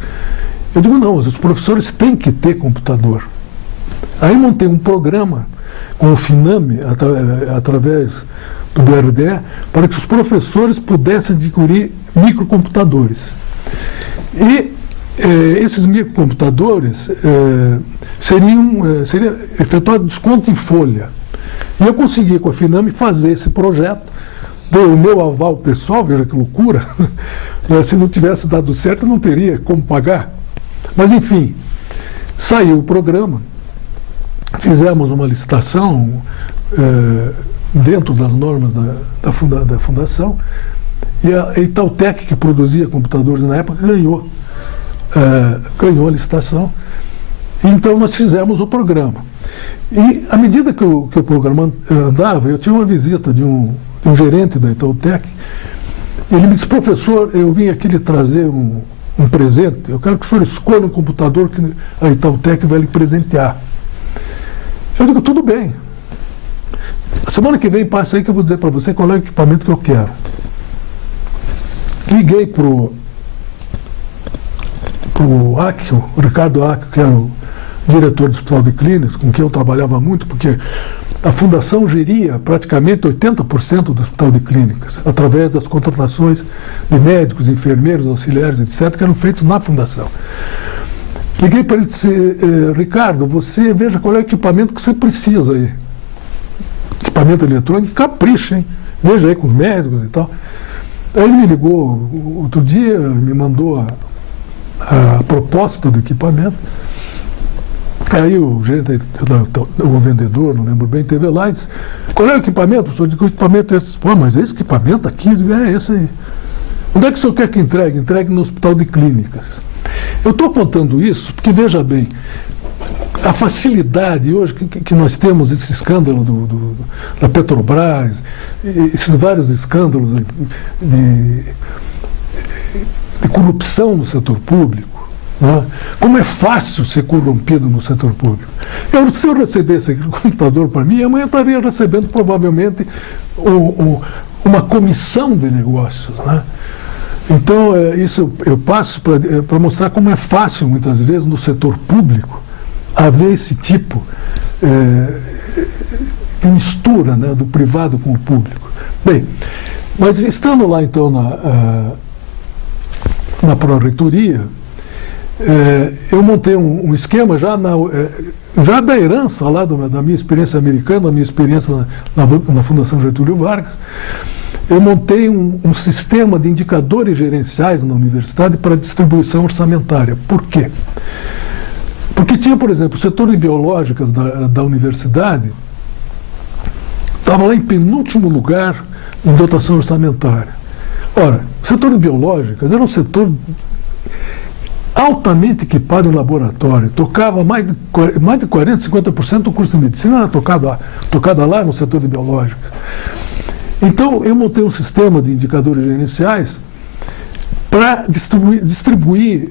Eu digo, não, os professores têm que ter computador. Aí montei um programa com o FINAME, através do BRDE, para que os professores pudessem adquirir microcomputadores. E esses microcomputadores seria efetuado desconto em folha. E eu consegui com a FINAME fazer esse projeto, deu o meu aval pessoal, veja que loucura, se não tivesse dado certo eu não teria como pagar. Mas enfim, saiu o programa, fizemos uma licitação dentro das normas da fundação, e a Itautec, que produzia computadores na época, ganhou a licitação. Então nós fizemos o programa. E à medida que o programa andava, eu tinha uma visita de um gerente da Itautec. Ele me disse, professor, eu vim aqui lhe trazer um presente, eu quero que o senhor escolha um computador que a Itautec vai lhe presentear. Eu digo, tudo bem. Semana que vem passa aí que eu vou dizer para você qual é o equipamento que eu quero. Liguei pro Acchio, o Ricardo Acchio, que era o diretor do Hospital de Clínicas, com quem eu trabalhava muito, porque a fundação geria praticamente 80% do Hospital de Clínicas, através das contratações de médicos, enfermeiros, auxiliares, etc., que eram feitos na fundação. Liguei para ele e disse, Ricardo, você veja qual é o equipamento que você precisa aí. Equipamento eletrônico, capricha, hein? veja aí com os médicos e tal. Aí ele me ligou outro dia, me mandou a proposta do equipamento. Aí o gerente, o vendedor, não lembro bem, teve lá e disse: qual é o equipamento? O senhor disse que o equipamento é esse. Pô, mas esse equipamento aqui é esse aí. Onde é que o senhor quer que entregue? Entregue no Hospital de Clínicas. Eu estou apontando isso porque, veja bem, a facilidade hoje que nós temos, esse escândalo da Petrobras, esses vários escândalos de corrupção no setor público, né? Como é fácil ser corrompido no setor público. Se eu recebesse aquele computador para mim, amanhã eu estaria recebendo provavelmente uma comissão de negócios, né? Então, isso eu passo para mostrar como é fácil, muitas vezes, no setor público, haver esse tipo de mistura, né, do privado com o público. Bem, mas estando lá, então, na Pró-Reitoria, eu montei um esquema já da herança lá da minha experiência americana, da minha experiência na Fundação Getúlio Vargas. Eu montei um sistema de indicadores gerenciais na universidade para distribuição orçamentária. Por quê? Porque tinha, por exemplo, o setor de biológicas da universidade estava lá em penúltimo lugar em dotação orçamentária. Ora, o setor de biológicas era um setor altamente equipado em laboratório, tocava mais de 40%, 50% do curso de medicina era tocada lá no setor de biológicas. Então, eu montei um sistema de indicadores gerenciais para distribuir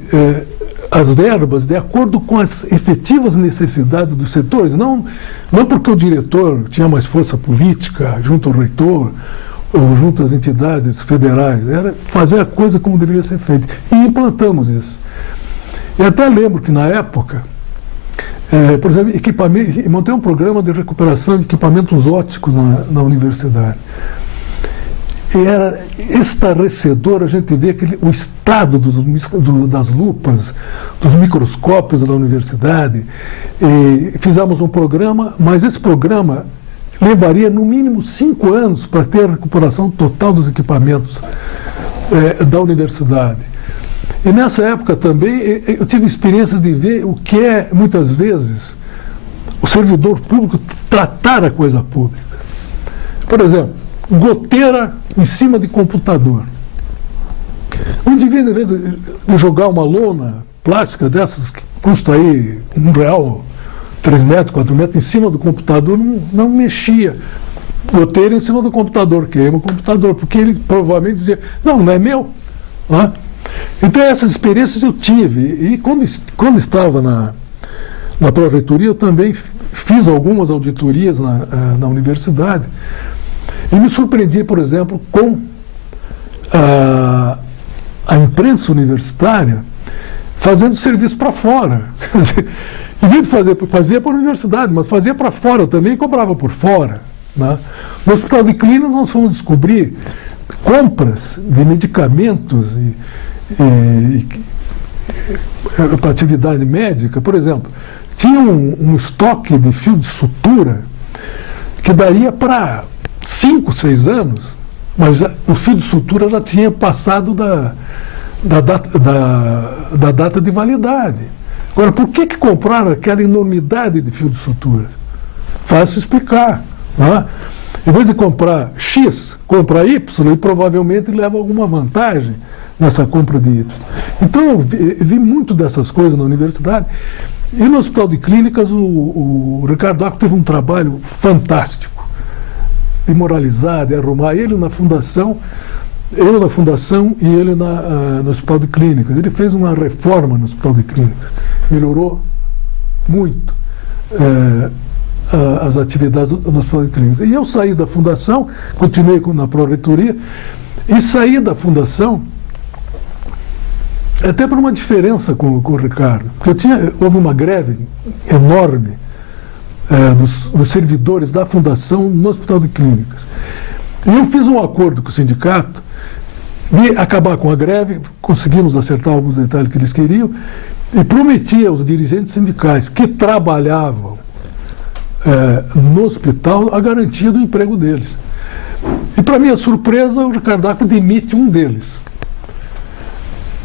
as verbas de acordo com as efetivas necessidades dos setores, não porque o diretor tinha mais força política junto ao reitor ou junto às entidades federais, era fazer a coisa como deveria ser feita. E implantamos isso. Eu até lembro que na época, por exemplo, montei um programa de recuperação de equipamentos ópticos na universidade. E era estarrecedor a gente ver o estado das lupas, dos microscópios da universidade. E fizemos um programa, mas esse programa levaria no mínimo 5 anos para ter a recuperação total dos equipamentos da universidade. E nessa época também eu tive experiência de ver o que é, muitas vezes, o servidor público tratar a coisa pública. Por exemplo, goteira em cima de computador. Um indivíduo, em vez de jogar uma lona plástica dessas que custa aí R$1, 3 metros, 4 metros, em cima do computador, não mexia. Goteira em cima do computador, queima o computador, porque ele provavelmente dizia: não é meu. Né? Então essas experiências eu tive. E quando estava na Pró-Reitoria, eu também fiz algumas auditorias na universidade. E me surpreendi, por exemplo, com a imprensa universitária fazendo serviço para fora. Em vez de fazia para a universidade, mas fazia para fora também e cobrava por fora. Né? No Hospital de Clínicas nós fomos descobrir compras de medicamentos para atividade médica. Por exemplo, tinha um estoque de fio de sutura que daria para 5, 6 anos, mas o fio de sutura já tinha passado da data de validade. Agora, por que compraram aquela enormidade de fio de sutura? Fácil explicar. Né? Em vez de comprar X, compra Y e provavelmente leva alguma vantagem nessa compra de Y. Então, eu vi muito dessas coisas na universidade. E no Hospital de Clínicas, o Ricardo Arco teve um trabalho fantástico de moralizar, de arrumar, ele na fundação e ele no Hospital de Clínicas. Ele fez uma reforma no Hospital de Clínicas, melhorou muito as atividades no Hospital de Clínicas. E eu saí da fundação, continuei na Pró-Reitoria, e saí da fundação até por uma diferença com o Ricardo, porque houve uma greve enorme dos servidores da fundação no Hospital de Clínicas. E eu fiz um acordo com o sindicato de acabar com a greve, conseguimos acertar alguns detalhes que eles queriam, e prometi aos dirigentes sindicais que trabalhavam no hospital a garantia do emprego deles. E para minha surpresa, o Ricardo Acre demite um deles.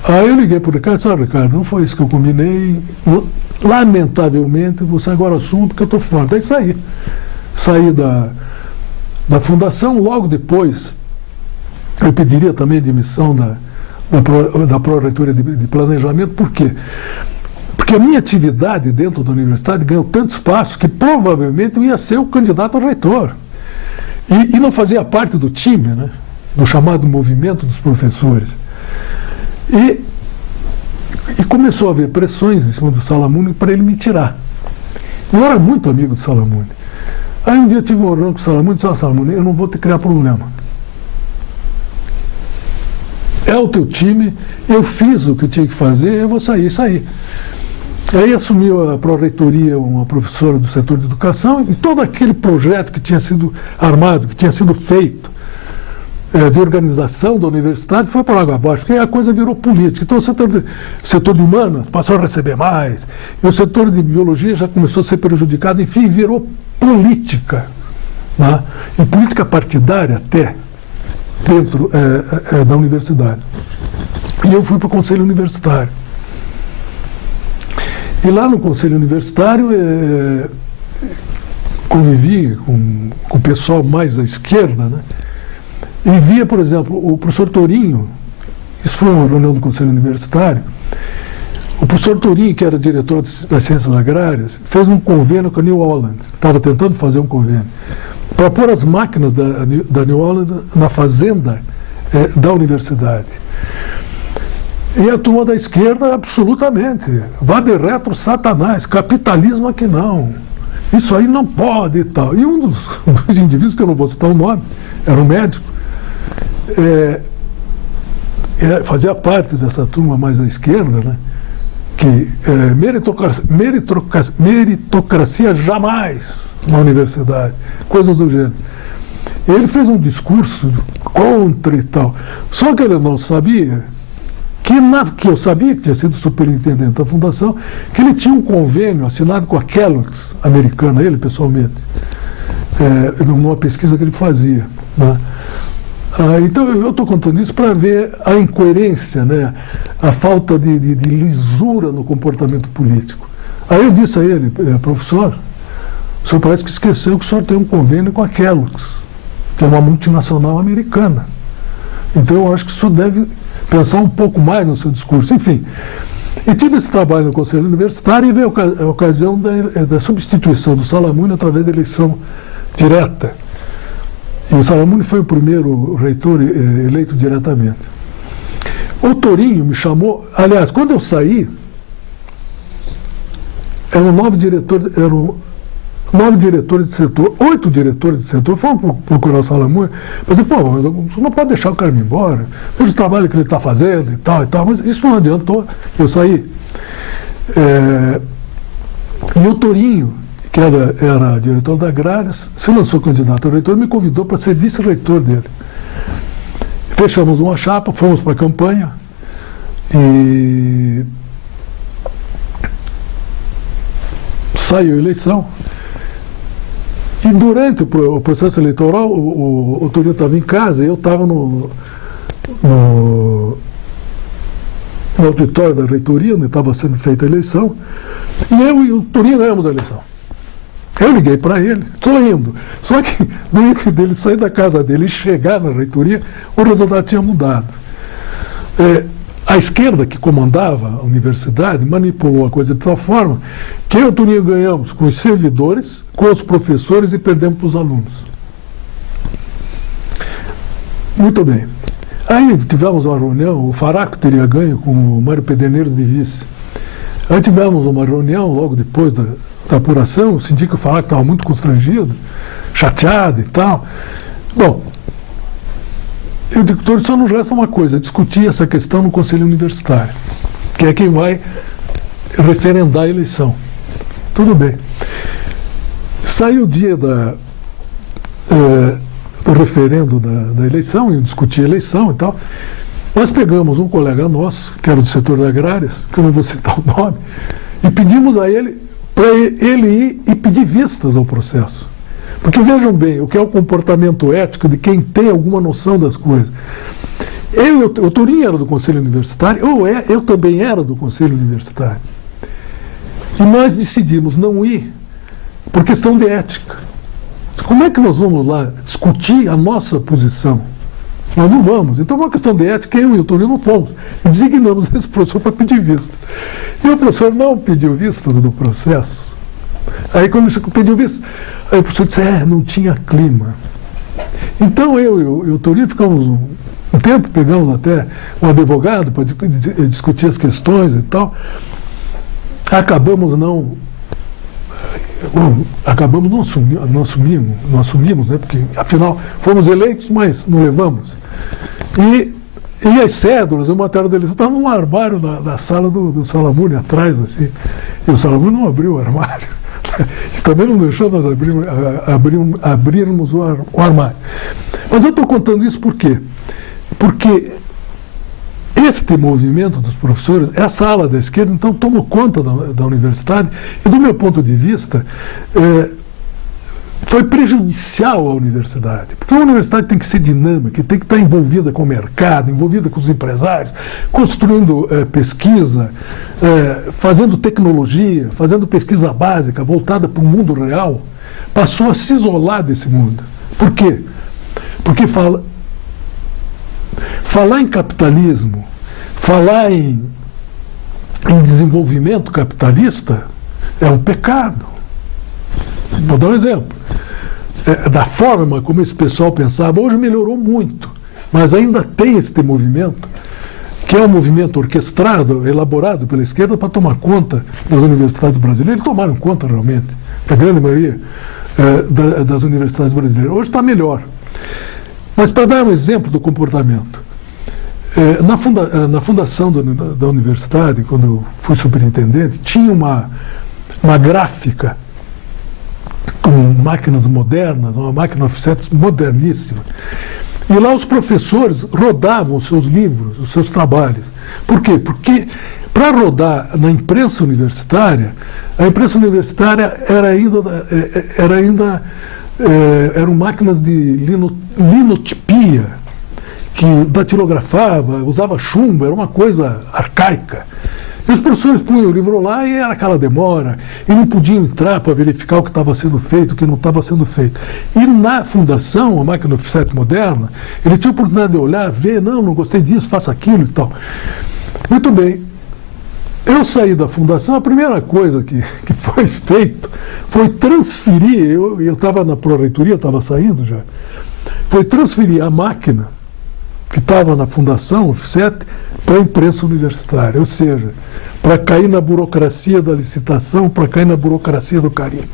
Aí eu liguei para o Ricardo e disse: Ricardo, não foi isso que eu combinei, lamentavelmente vou sair agora do assunto porque eu estou fora. Daí saí da fundação. Logo depois eu pediria também demissão da Pró-Reitoria de Planejamento. Por quê? Porque a minha atividade dentro da universidade ganhou tanto espaço que provavelmente eu ia ser o candidato a reitor. E não fazia parte do time, né, do chamado movimento dos professores. E começou a haver pressões em cima do Salamuni para ele me tirar. Eu era muito amigo do Salamuni. Aí um dia eu tive um reunião com o Salamuni e disse: Salamuni, eu não vou te criar problema. É o teu time, eu fiz o que eu tinha que fazer, eu vou sair. Aí assumiu a pró-reitoria uma professora do setor de educação, e todo aquele projeto que tinha sido armado, que tinha sido feito, de organização da universidade, foi para água abaixo, porque a coisa virou política. Então o setor de humanas passou a receber mais, e o setor de biologia já começou a ser prejudicado, enfim, virou política, né? E política partidária até, dentro da universidade. E eu fui para o Conselho Universitário. E lá no Conselho Universitário convivi com o pessoal mais à esquerda, né? E via, por exemplo, o professor Torinho. Isso foi uma reunião do Conselho Universitário. O professor Torinho, que era diretor das Ciências Agrárias, fez um convênio com a New Holland. Estava tentando fazer um convênio para pôr as máquinas da New Holland na fazenda da universidade. E a turma da esquerda, absolutamente, vá de retro Satanás, capitalismo aqui não, isso aí não pode e tal. E um dos indivíduos, que eu não vou citar o nome, era um médico, fazia parte dessa turma mais à esquerda, né, que meritocracia jamais na universidade, coisas do gênero. Ele fez um discurso contra e tal, só que ele não sabia que eu sabia que tinha sido superintendente da fundação, que ele tinha um convênio assinado com a Kellogg's americana, ele pessoalmente, numa pesquisa que ele fazia, né? Então eu estou contando isso para ver a incoerência, né? A falta de lisura no comportamento político. Aí eu disse a ele: professor, o senhor parece que esqueceu que o senhor tem um convênio com a Kellogg's, que é uma multinacional americana. Então eu acho que o senhor deve pensar um pouco mais no seu discurso. Enfim, e tive esse trabalho no Conselho Universitário, e veio a ocasião da substituição do Salamuni através da eleição direta. E o Salamuni foi o primeiro reitor eleito diretamente. O Torinho me chamou, aliás, quando eu saí, eram 9 diretores de setor, 8 diretores de setor foram procurar o Salamuni, mas você não pode deixar o cara ir embora, veja o trabalho que ele está fazendo e tal, mas isso não adiantou, eu saí. E o Torinho, que era diretor da Agrárias, se lançou candidato a reitor, me convidou para ser vice-reitor dele. Fechamos uma chapa, fomos para a campanha, e saiu a eleição. E durante o processo eleitoral, o Torinho estava em casa e eu estava no auditório da reitoria, onde estava sendo feita a eleição, e eu e o Torinho ganhamos a eleição. Eu liguei para ele, estou indo. Só que, dentro dele sair da casa dele e chegar na reitoria, o resultado tinha mudado. A esquerda, que comandava a universidade, manipulou a coisa de tal forma que eu e o Torinho ganhamos com os servidores, com os professores e perdemos para os alunos. Muito bem. Aí tivemos uma reunião, o Faraco teria ganho com o Mário Pederneiros de vice. Aí tivemos uma reunião logo depois da apuração, eu senti que o Faraco estava muito constrangido, chateado e tal. Bom, eu digo: Torinho, só nos resta uma coisa, discutir essa questão no Conselho Universitário, que é quem vai referendar a eleição. Tudo bem. Saiu o dia do referendo da eleição, e discutir a eleição e tal. Nós pegamos um colega nosso, que era do setor da Agrárias, que eu não vou citar o nome, e pedimos a ele para ele ir e pedir vistas ao processo. Porque vejam bem, o que é o comportamento ético de quem tem alguma noção das coisas. O Torinho era do Conselho Universitário, eu também era do Conselho Universitário. E nós decidimos não ir por questão de ética. Como é que nós vamos lá discutir a nossa posição? Nós não vamos. Então, uma questão de ética, eu e o Torinho não fomos. Designamos esse professor para pedir vista. E o professor não pediu vista do processo. Aí, quando ele pediu vista, aí o professor disse, não tinha clima. Então, eu e o Torinho ficamos um tempo, pegamos até um advogado para discutir as questões e tal. Acabamos não assumimos, né? Porque afinal fomos eleitos, mas não levamos. E as cédulas, o material deles estava num armário da sala do Salamune, atrás, assim. E o Salamune não abriu o armário. E também não deixou nós abrirmos o armário. Mas eu estou contando isso por quê? Porque este movimento dos professores, essa ala da esquerda, então, tomou conta da universidade e, do meu ponto de vista, foi prejudicial à universidade. Porque a universidade tem que ser dinâmica, tem que estar envolvida com o mercado, envolvida com os empresários, construindo pesquisa, fazendo tecnologia, fazendo pesquisa básica, voltada para o mundo real. Passou a se isolar desse mundo. Por quê? Porque falar em capitalismo, falar em desenvolvimento capitalista é um pecado. Vou dar um exemplo. Da forma como esse pessoal pensava, hoje melhorou muito, mas ainda tem este movimento, que é um movimento orquestrado, elaborado pela esquerda para tomar conta das universidades brasileiras. Eles tomaram conta realmente, a grande maioria das universidades brasileiras. Hoje está melhor. Mas para dar um exemplo do comportamento, na fundação da universidade, quando eu fui superintendente, tinha uma gráfica com máquinas modernas, uma máquina offset moderníssima. E lá os professores rodavam os seus livros, os seus trabalhos. Por quê? Porque para rodar na imprensa universitária, a imprensa universitária eram máquinas de linotipia, que datilografava, usava chumbo, era uma coisa arcaica. E os professores punham o livro lá e era aquela demora, e não podiam entrar para verificar o que estava sendo feito, o que não estava sendo feito. E na fundação, a máquina offset moderna, ele tinha a oportunidade de olhar, ver, não gostei disso, faça aquilo e tal. Muito bem. Eu saí da fundação, a primeira coisa que foi feito foi transferir, eu estava na pró-reitoria, estava saindo já, foi transferir a máquina que estava na fundação, offset, para a imprensa universitária, ou seja, para cair na burocracia da licitação, para cair na burocracia do carimbo.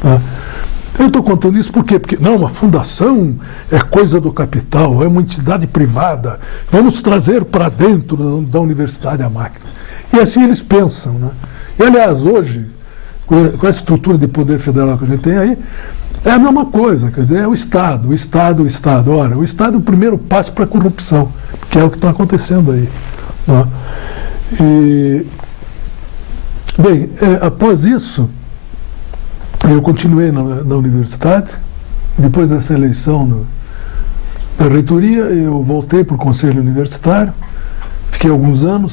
Tá? Eu estou contando isso por quê? Porque, não, uma fundação é coisa do capital, é uma entidade privada, vamos trazer para dentro da universidade a máquina. E assim eles pensam, né? E, aliás, hoje, com a estrutura de poder federal que a gente tem aí, é a mesma coisa, quer dizer, é o Estado. Ora, o Estado é o primeiro passo para a corrupção, que é o que está acontecendo aí. Né? E, bem, após isso, eu continuei na universidade. Depois dessa eleição da reitoria, eu voltei para o Conselho Universitário, fiquei alguns anos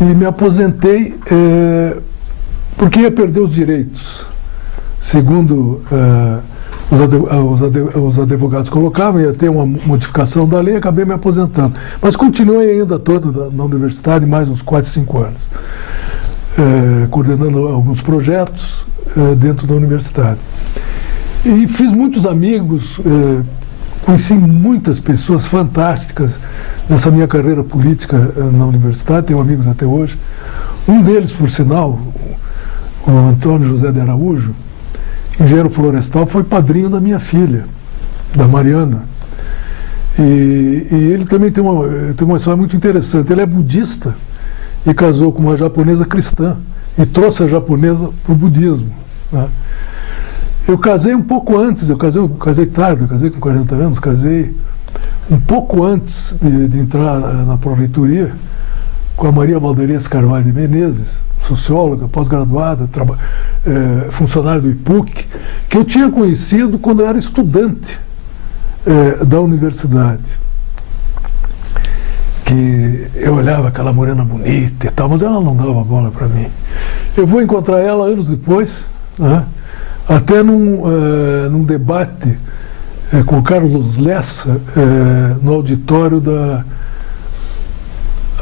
e me aposentei porque ia perder os direitos. Segundo os advogados colocavam, ia ter uma modificação da lei, acabei me aposentando. Mas continuei ainda todo na universidade, mais uns 4, 5 anos, coordenando alguns projetos dentro da universidade. E fiz muitos amigos, conheci muitas pessoas fantásticas nessa minha carreira política na universidade, tenho amigos até hoje. Um deles, por sinal, o Antônio José de Araújo, engenheiro florestal, foi padrinho da minha filha, da Mariana. E ele também tem uma história muito interessante. Ele é budista e casou com uma japonesa cristã e trouxe a japonesa para o budismo. Né? Eu casei um pouco antes, eu casei tarde, eu casei com 40 anos, casei um pouco antes de entrar na pró-reitoria com a Maria Valderias Carvalho de Menezes. socióloga, pós-graduada, funcionária do IPUC, que eu tinha conhecido quando eu era estudante da universidade. Que eu olhava aquela morena bonita e tal, mas ela não dava bola para mim. Eu vou encontrar ela anos depois, né, até num debate com o Carlos Lessa, no auditório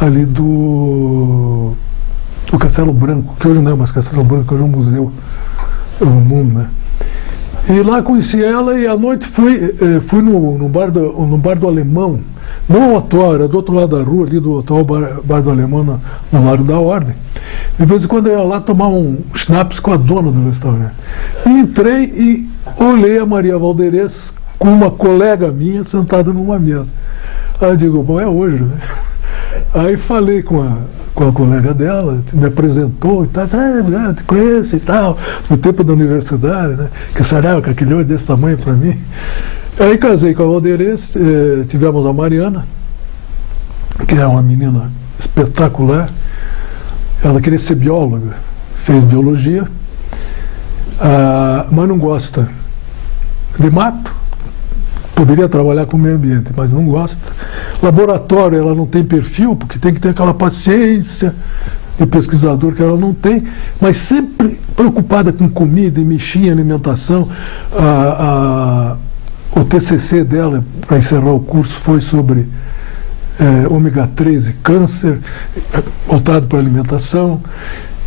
ali do Castelo Branco, que hoje não é mais Castelo Branco, que hoje é um museu, no mundo, né? E lá conheci ela e à noite fui no bar do Alemão, não o atual, era do outro lado da rua, ali do atual bar do Alemão, no Largo da Ordem. De vez em quando eu ia lá tomar um schnapps com a dona do restaurante. E entrei e olhei a Maria Valderez com uma colega minha sentada numa mesa. Aí eu digo, bom, é hoje, né? Aí falei com a colega dela, me apresentou e tal, te conheço e tal, no tempo da universidade, né? Que você olhava com aquele olho desse tamanho para mim. Aí casei com a Valderez, tivemos a Mariana, que é uma menina espetacular. Ela queria ser bióloga, fez biologia, mas não gosta de mato. Poderia trabalhar com o meio ambiente, mas não gosta. Laboratório, ela não tem perfil, porque tem que ter aquela paciência de pesquisador que ela não tem, mas sempre preocupada com comida e mexer em alimentação. O TCC dela, para encerrar o curso, foi sobre ômega 3 e câncer, voltado para alimentação.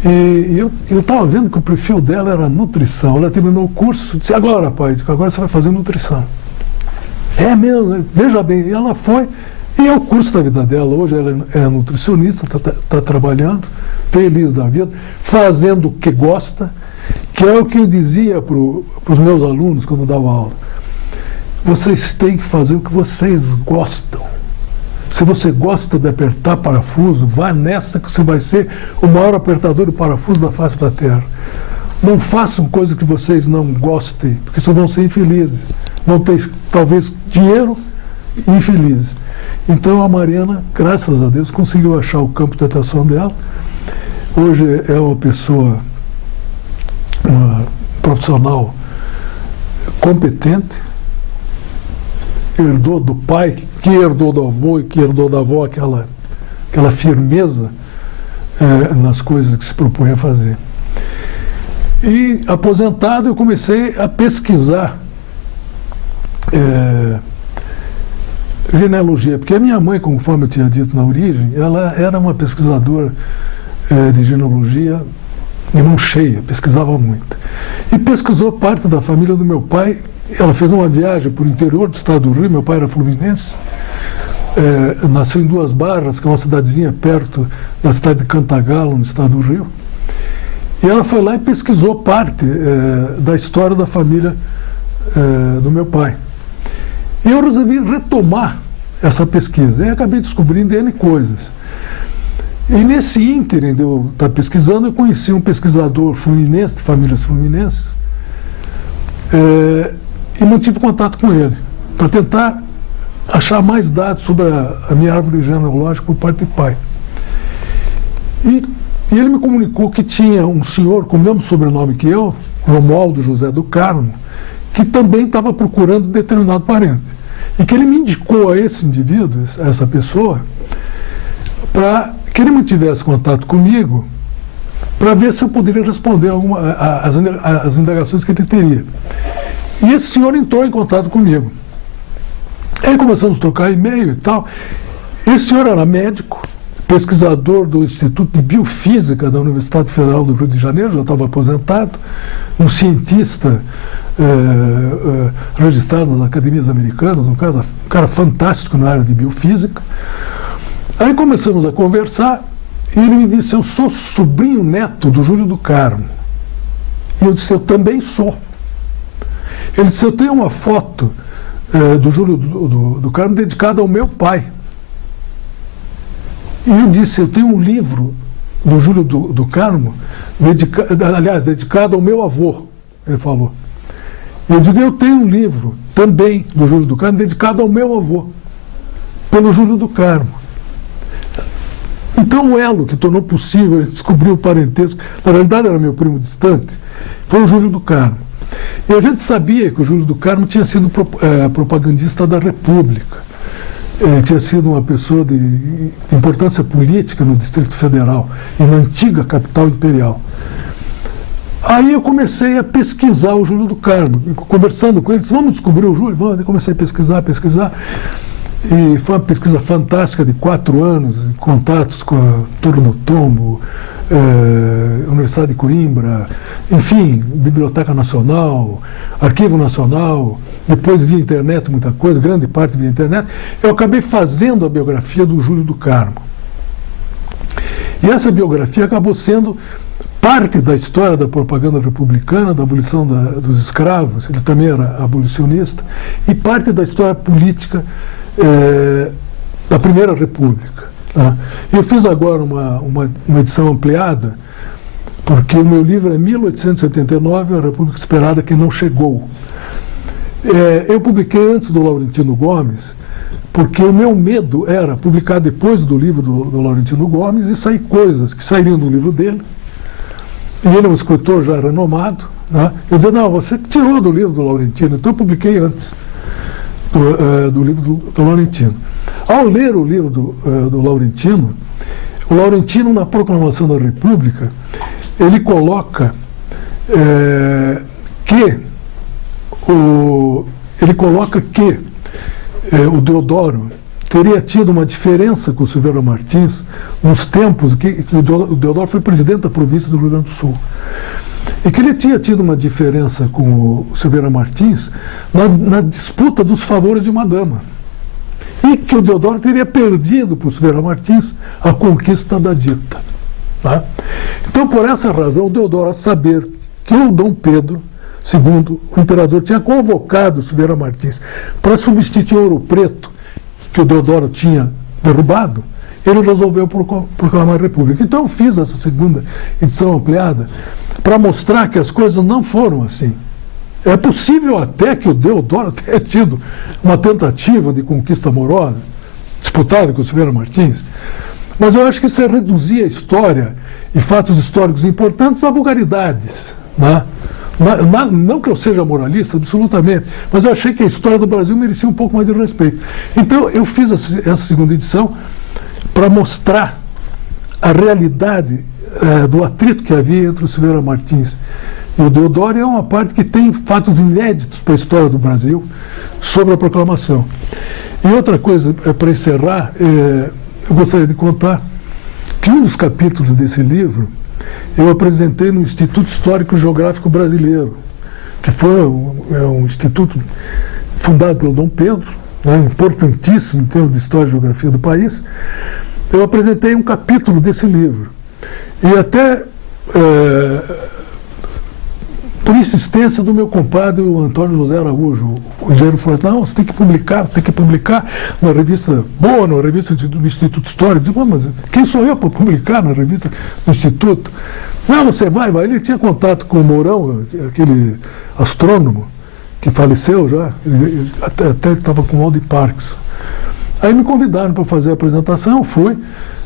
E eu estava vendo que o perfil dela era nutrição. Ela terminou o curso, disse, agora, pai, agora você vai fazer nutrição. É mesmo, veja bem, e ela foi, e é o curso da vida dela. Hoje ela é nutricionista, está trabalhando, feliz da vida, fazendo o que gosta, que é o que eu dizia para os meus alunos quando eu dava aula. Vocês têm que fazer o que vocês gostam. Se você gosta de apertar parafuso, vá nessa que você vai ser o maior apertador de parafuso da face da Terra. Não façam coisas que vocês não gostem, porque vocês vão ser infelizes. Vão ter, talvez, dinheiro e infelizes. Então a Mariana, graças a Deus, conseguiu achar o campo de atuação dela. Hoje é uma pessoa, uma profissional competente, herdou do pai, que herdou do avô e que herdou da avó aquela firmeza nas coisas que se propõe a fazer. E aposentado eu comecei a pesquisar genealogia, porque a minha mãe, conforme eu tinha dito na origem, ela era uma pesquisadora de genealogia de mão cheia, pesquisava muito. E pesquisou parte da família do meu pai. Ela fez uma viagem por interior do estado do Rio, meu pai era fluminense, nasceu em Duas Barras, que é uma cidadezinha perto da cidade de Cantagalo, no estado do Rio. E ela foi lá e pesquisou parte da história da família do meu pai. E eu resolvi retomar essa pesquisa. E acabei descobrindo N coisas. E nesse ínterim de eu estar pesquisando, eu conheci um pesquisador fluminense, de famílias fluminenses, e mantive contato com ele, para tentar achar mais dados sobre a minha árvore genealógica por parte de pai. E ele me comunicou que tinha um senhor com o mesmo sobrenome que eu, Romualdo José do Carmo, que também estava procurando determinado parente. E que ele me indicou a esse indivíduo, a essa pessoa, para que ele mantivesse contato comigo, para ver se eu poderia responder as indagações que ele teria. E esse senhor entrou em contato comigo. Aí começamos a trocar e-mail e tal. Esse senhor era médico, pesquisador do Instituto de Biofísica da Universidade Federal do Rio de Janeiro, já estava aposentado, um cientista registrado nas academias americanas, um cara fantástico na área de biofísica. Aí começamos a conversar e ele me disse, eu sou sobrinho neto do Júlio do Carmo. E eu disse, eu também sou. Ele disse, eu tenho uma foto do Júlio do Carmo dedicada ao meu pai. E eu disse, eu tenho um livro do Júlio do Carmo, dedicado ao meu avô, ele falou. E eu digo, eu tenho um livro também do Júlio do Carmo, dedicado ao meu avô, pelo Júlio do Carmo. Então o elo que tornou possível descobrir o parentesco, na realidade era meu primo distante, foi o Júlio do Carmo. E a gente sabia que o Júlio do Carmo tinha sido propagandista da República. Tinha sido uma pessoa de importância política no Distrito Federal e na antiga capital imperial. Aí eu comecei a pesquisar o Júlio do Carmo, conversando com ele, disse, vamos descobrir o Júlio? Vamos. Eu comecei a pesquisar, e foi uma pesquisa fantástica de 4 anos, em contatos com a Turma do Tombo, Universidade de Coimbra, enfim, Biblioteca Nacional, Arquivo Nacional, depois via internet muita coisa, grande parte via internet. Eu acabei fazendo a biografia do Júlio do Carmo. E essa biografia acabou sendo parte da história da propaganda republicana, da abolição dos escravos, ele também era abolicionista, e parte da história política da Primeira República. Tá? Eu fiz agora uma edição ampliada, porque o meu livro é 1889, a República Esperada que não chegou. Eu publiquei antes do Laurentino Gomes, porque o meu medo era publicar depois do livro do Laurentino Gomes e sair coisas que sairiam do livro dele. E ele é um escritor já renomado. Né? Eu dizia, não, você tirou do livro do Laurentino, então eu publiquei antes do livro do Laurentino. Ao ler o livro do Laurentino, o Laurentino, na Proclamação da República, ele coloca que o Deodoro teria tido uma diferença com o Silveira Martins nos tempos que o Deodoro foi presidente da província do Rio Grande do Sul. E que ele tinha tido uma diferença com o Silveira Martins na disputa dos favores de uma dama. E que o Deodoro teria perdido para o Silveira Martins a conquista da dita. Tá? Então, por essa razão, o Deodoro, a saber que o Dom Pedro II, o imperador, tinha convocado o Silveira Martins para substituir o Ouro Preto, que o Deodoro tinha derrubado, ele resolveu proclamar a República. Então eu fiz essa segunda edição ampliada para mostrar que as coisas não foram assim. É possível até que o Deodoro tenha tido uma tentativa de conquista amorosa, disputada com o Silveira Martins, mas eu acho que isso é reduzir a história e fatos históricos importantes a vulgaridades, né? Não que eu seja moralista, absolutamente, mas eu achei que a história do Brasil merecia um pouco mais de respeito. Então eu fiz essa segunda edição para mostrar a realidade do atrito que havia entre o Silveira Martins e o Deodoro, e é uma parte que tem fatos inéditos para a história do Brasil sobre a proclamação. E outra coisa, para encerrar, eu gostaria de contar que um dos capítulos desse livro eu apresentei no Instituto Histórico e Geográfico Brasileiro, que foi um instituto fundado pelo Dom Pedro, né, importantíssimo em termos de história e geografia do país. Eu apresentei um capítulo desse livro. E até por insistência do meu compadre, o Antônio José Araújo, o engenheiro florestal, não, você tem que publicar na revista boa, na revista do Instituto Histórico. Eu digo, mas quem sou eu para publicar na revista do Instituto? Não, você vai. Ele tinha contato com o Mourão, aquele astrônomo que faleceu já, ele até estava com mal de Parkinson. Aí me convidaram para fazer a apresentação, eu fui,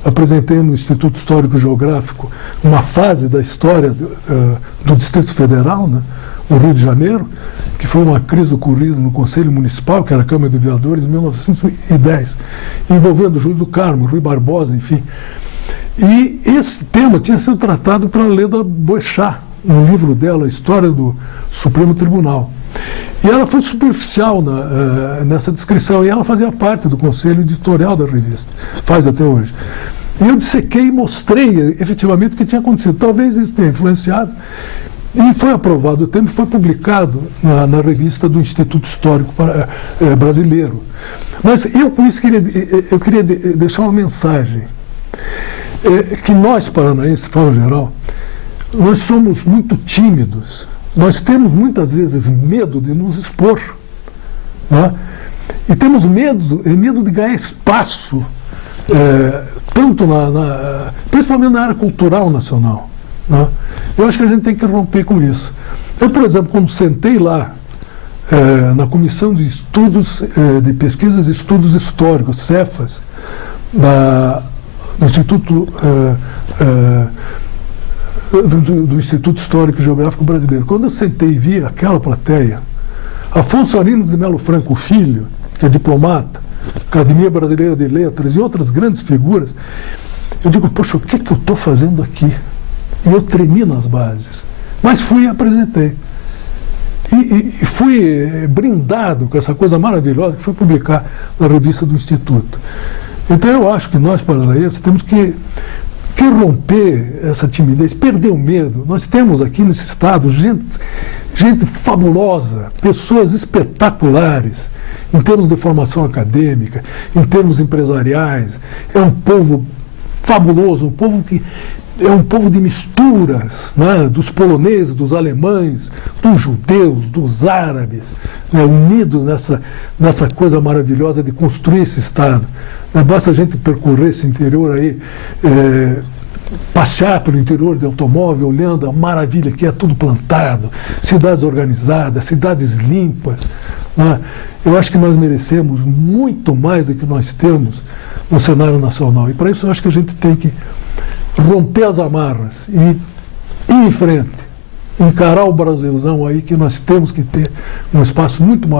apresentei no Instituto Histórico e Geográfico uma fase da história do Distrito Federal, né, no Rio de Janeiro, que foi uma crise ocorrida no Conselho Municipal, que era a Câmara de Vereadores, em 1910, envolvendo Júlio do Carmo, Rui Barbosa, enfim. E esse tema tinha sido tratado pela Leda Boechat, no livro dela, A História do Supremo Tribunal. E ela foi superficial nessa descrição, e ela fazia parte do conselho editorial da revista, faz até hoje. E eu dissequei e mostrei efetivamente o que tinha acontecido. Talvez isso tenha influenciado, e foi aprovado o tema e foi publicado na revista do Instituto Histórico Brasileiro. Mas eu, com isso, eu queria deixar uma mensagem. Que nós, paranaenses, de forma geral, nós somos muito tímidos. Nós temos muitas vezes medo de nos expor, né? E temos medo de ganhar espaço, tanto principalmente na área cultural nacional, né? Eu acho que a gente tem que romper com isso. Eu, por exemplo, quando sentei lá na Comissão de Estudos, de Pesquisas e Estudos Históricos, Cefas, Instituto do Instituto Histórico e Geográfico Brasileiro. Quando eu sentei e vi aquela plateia, Afonso Arinos de Melo Franco Filho, que é diplomata, Academia Brasileira de Letras e outras grandes figuras, eu digo, poxa, o que eu estou fazendo aqui? E eu tremi nas bases. Mas fui e apresentei. E fui brindado com essa coisa maravilhosa que foi publicar na revista do Instituto. Então eu acho que nós, paranaenses, temos que romper essa timidez, perder o medo. Nós temos aqui nesse estado gente fabulosa, pessoas espetaculares, em termos de formação acadêmica, em termos empresariais. É um povo fabuloso, um povo que é um povo de misturas, né, dos poloneses, dos alemães, dos judeus, dos árabes, né, unidos nessa coisa maravilhosa de construir esse Estado. Basta a gente percorrer esse interior aí, passear pelo interior de automóvel, olhando a maravilha que é tudo plantado, cidades organizadas, cidades limpas, né? Eu acho que nós merecemos muito mais do que nós temos no cenário nacional. E para isso eu acho que a gente tem que romper as amarras e ir em frente, encarar o Brasilzão aí, que nós temos que ter um espaço muito maior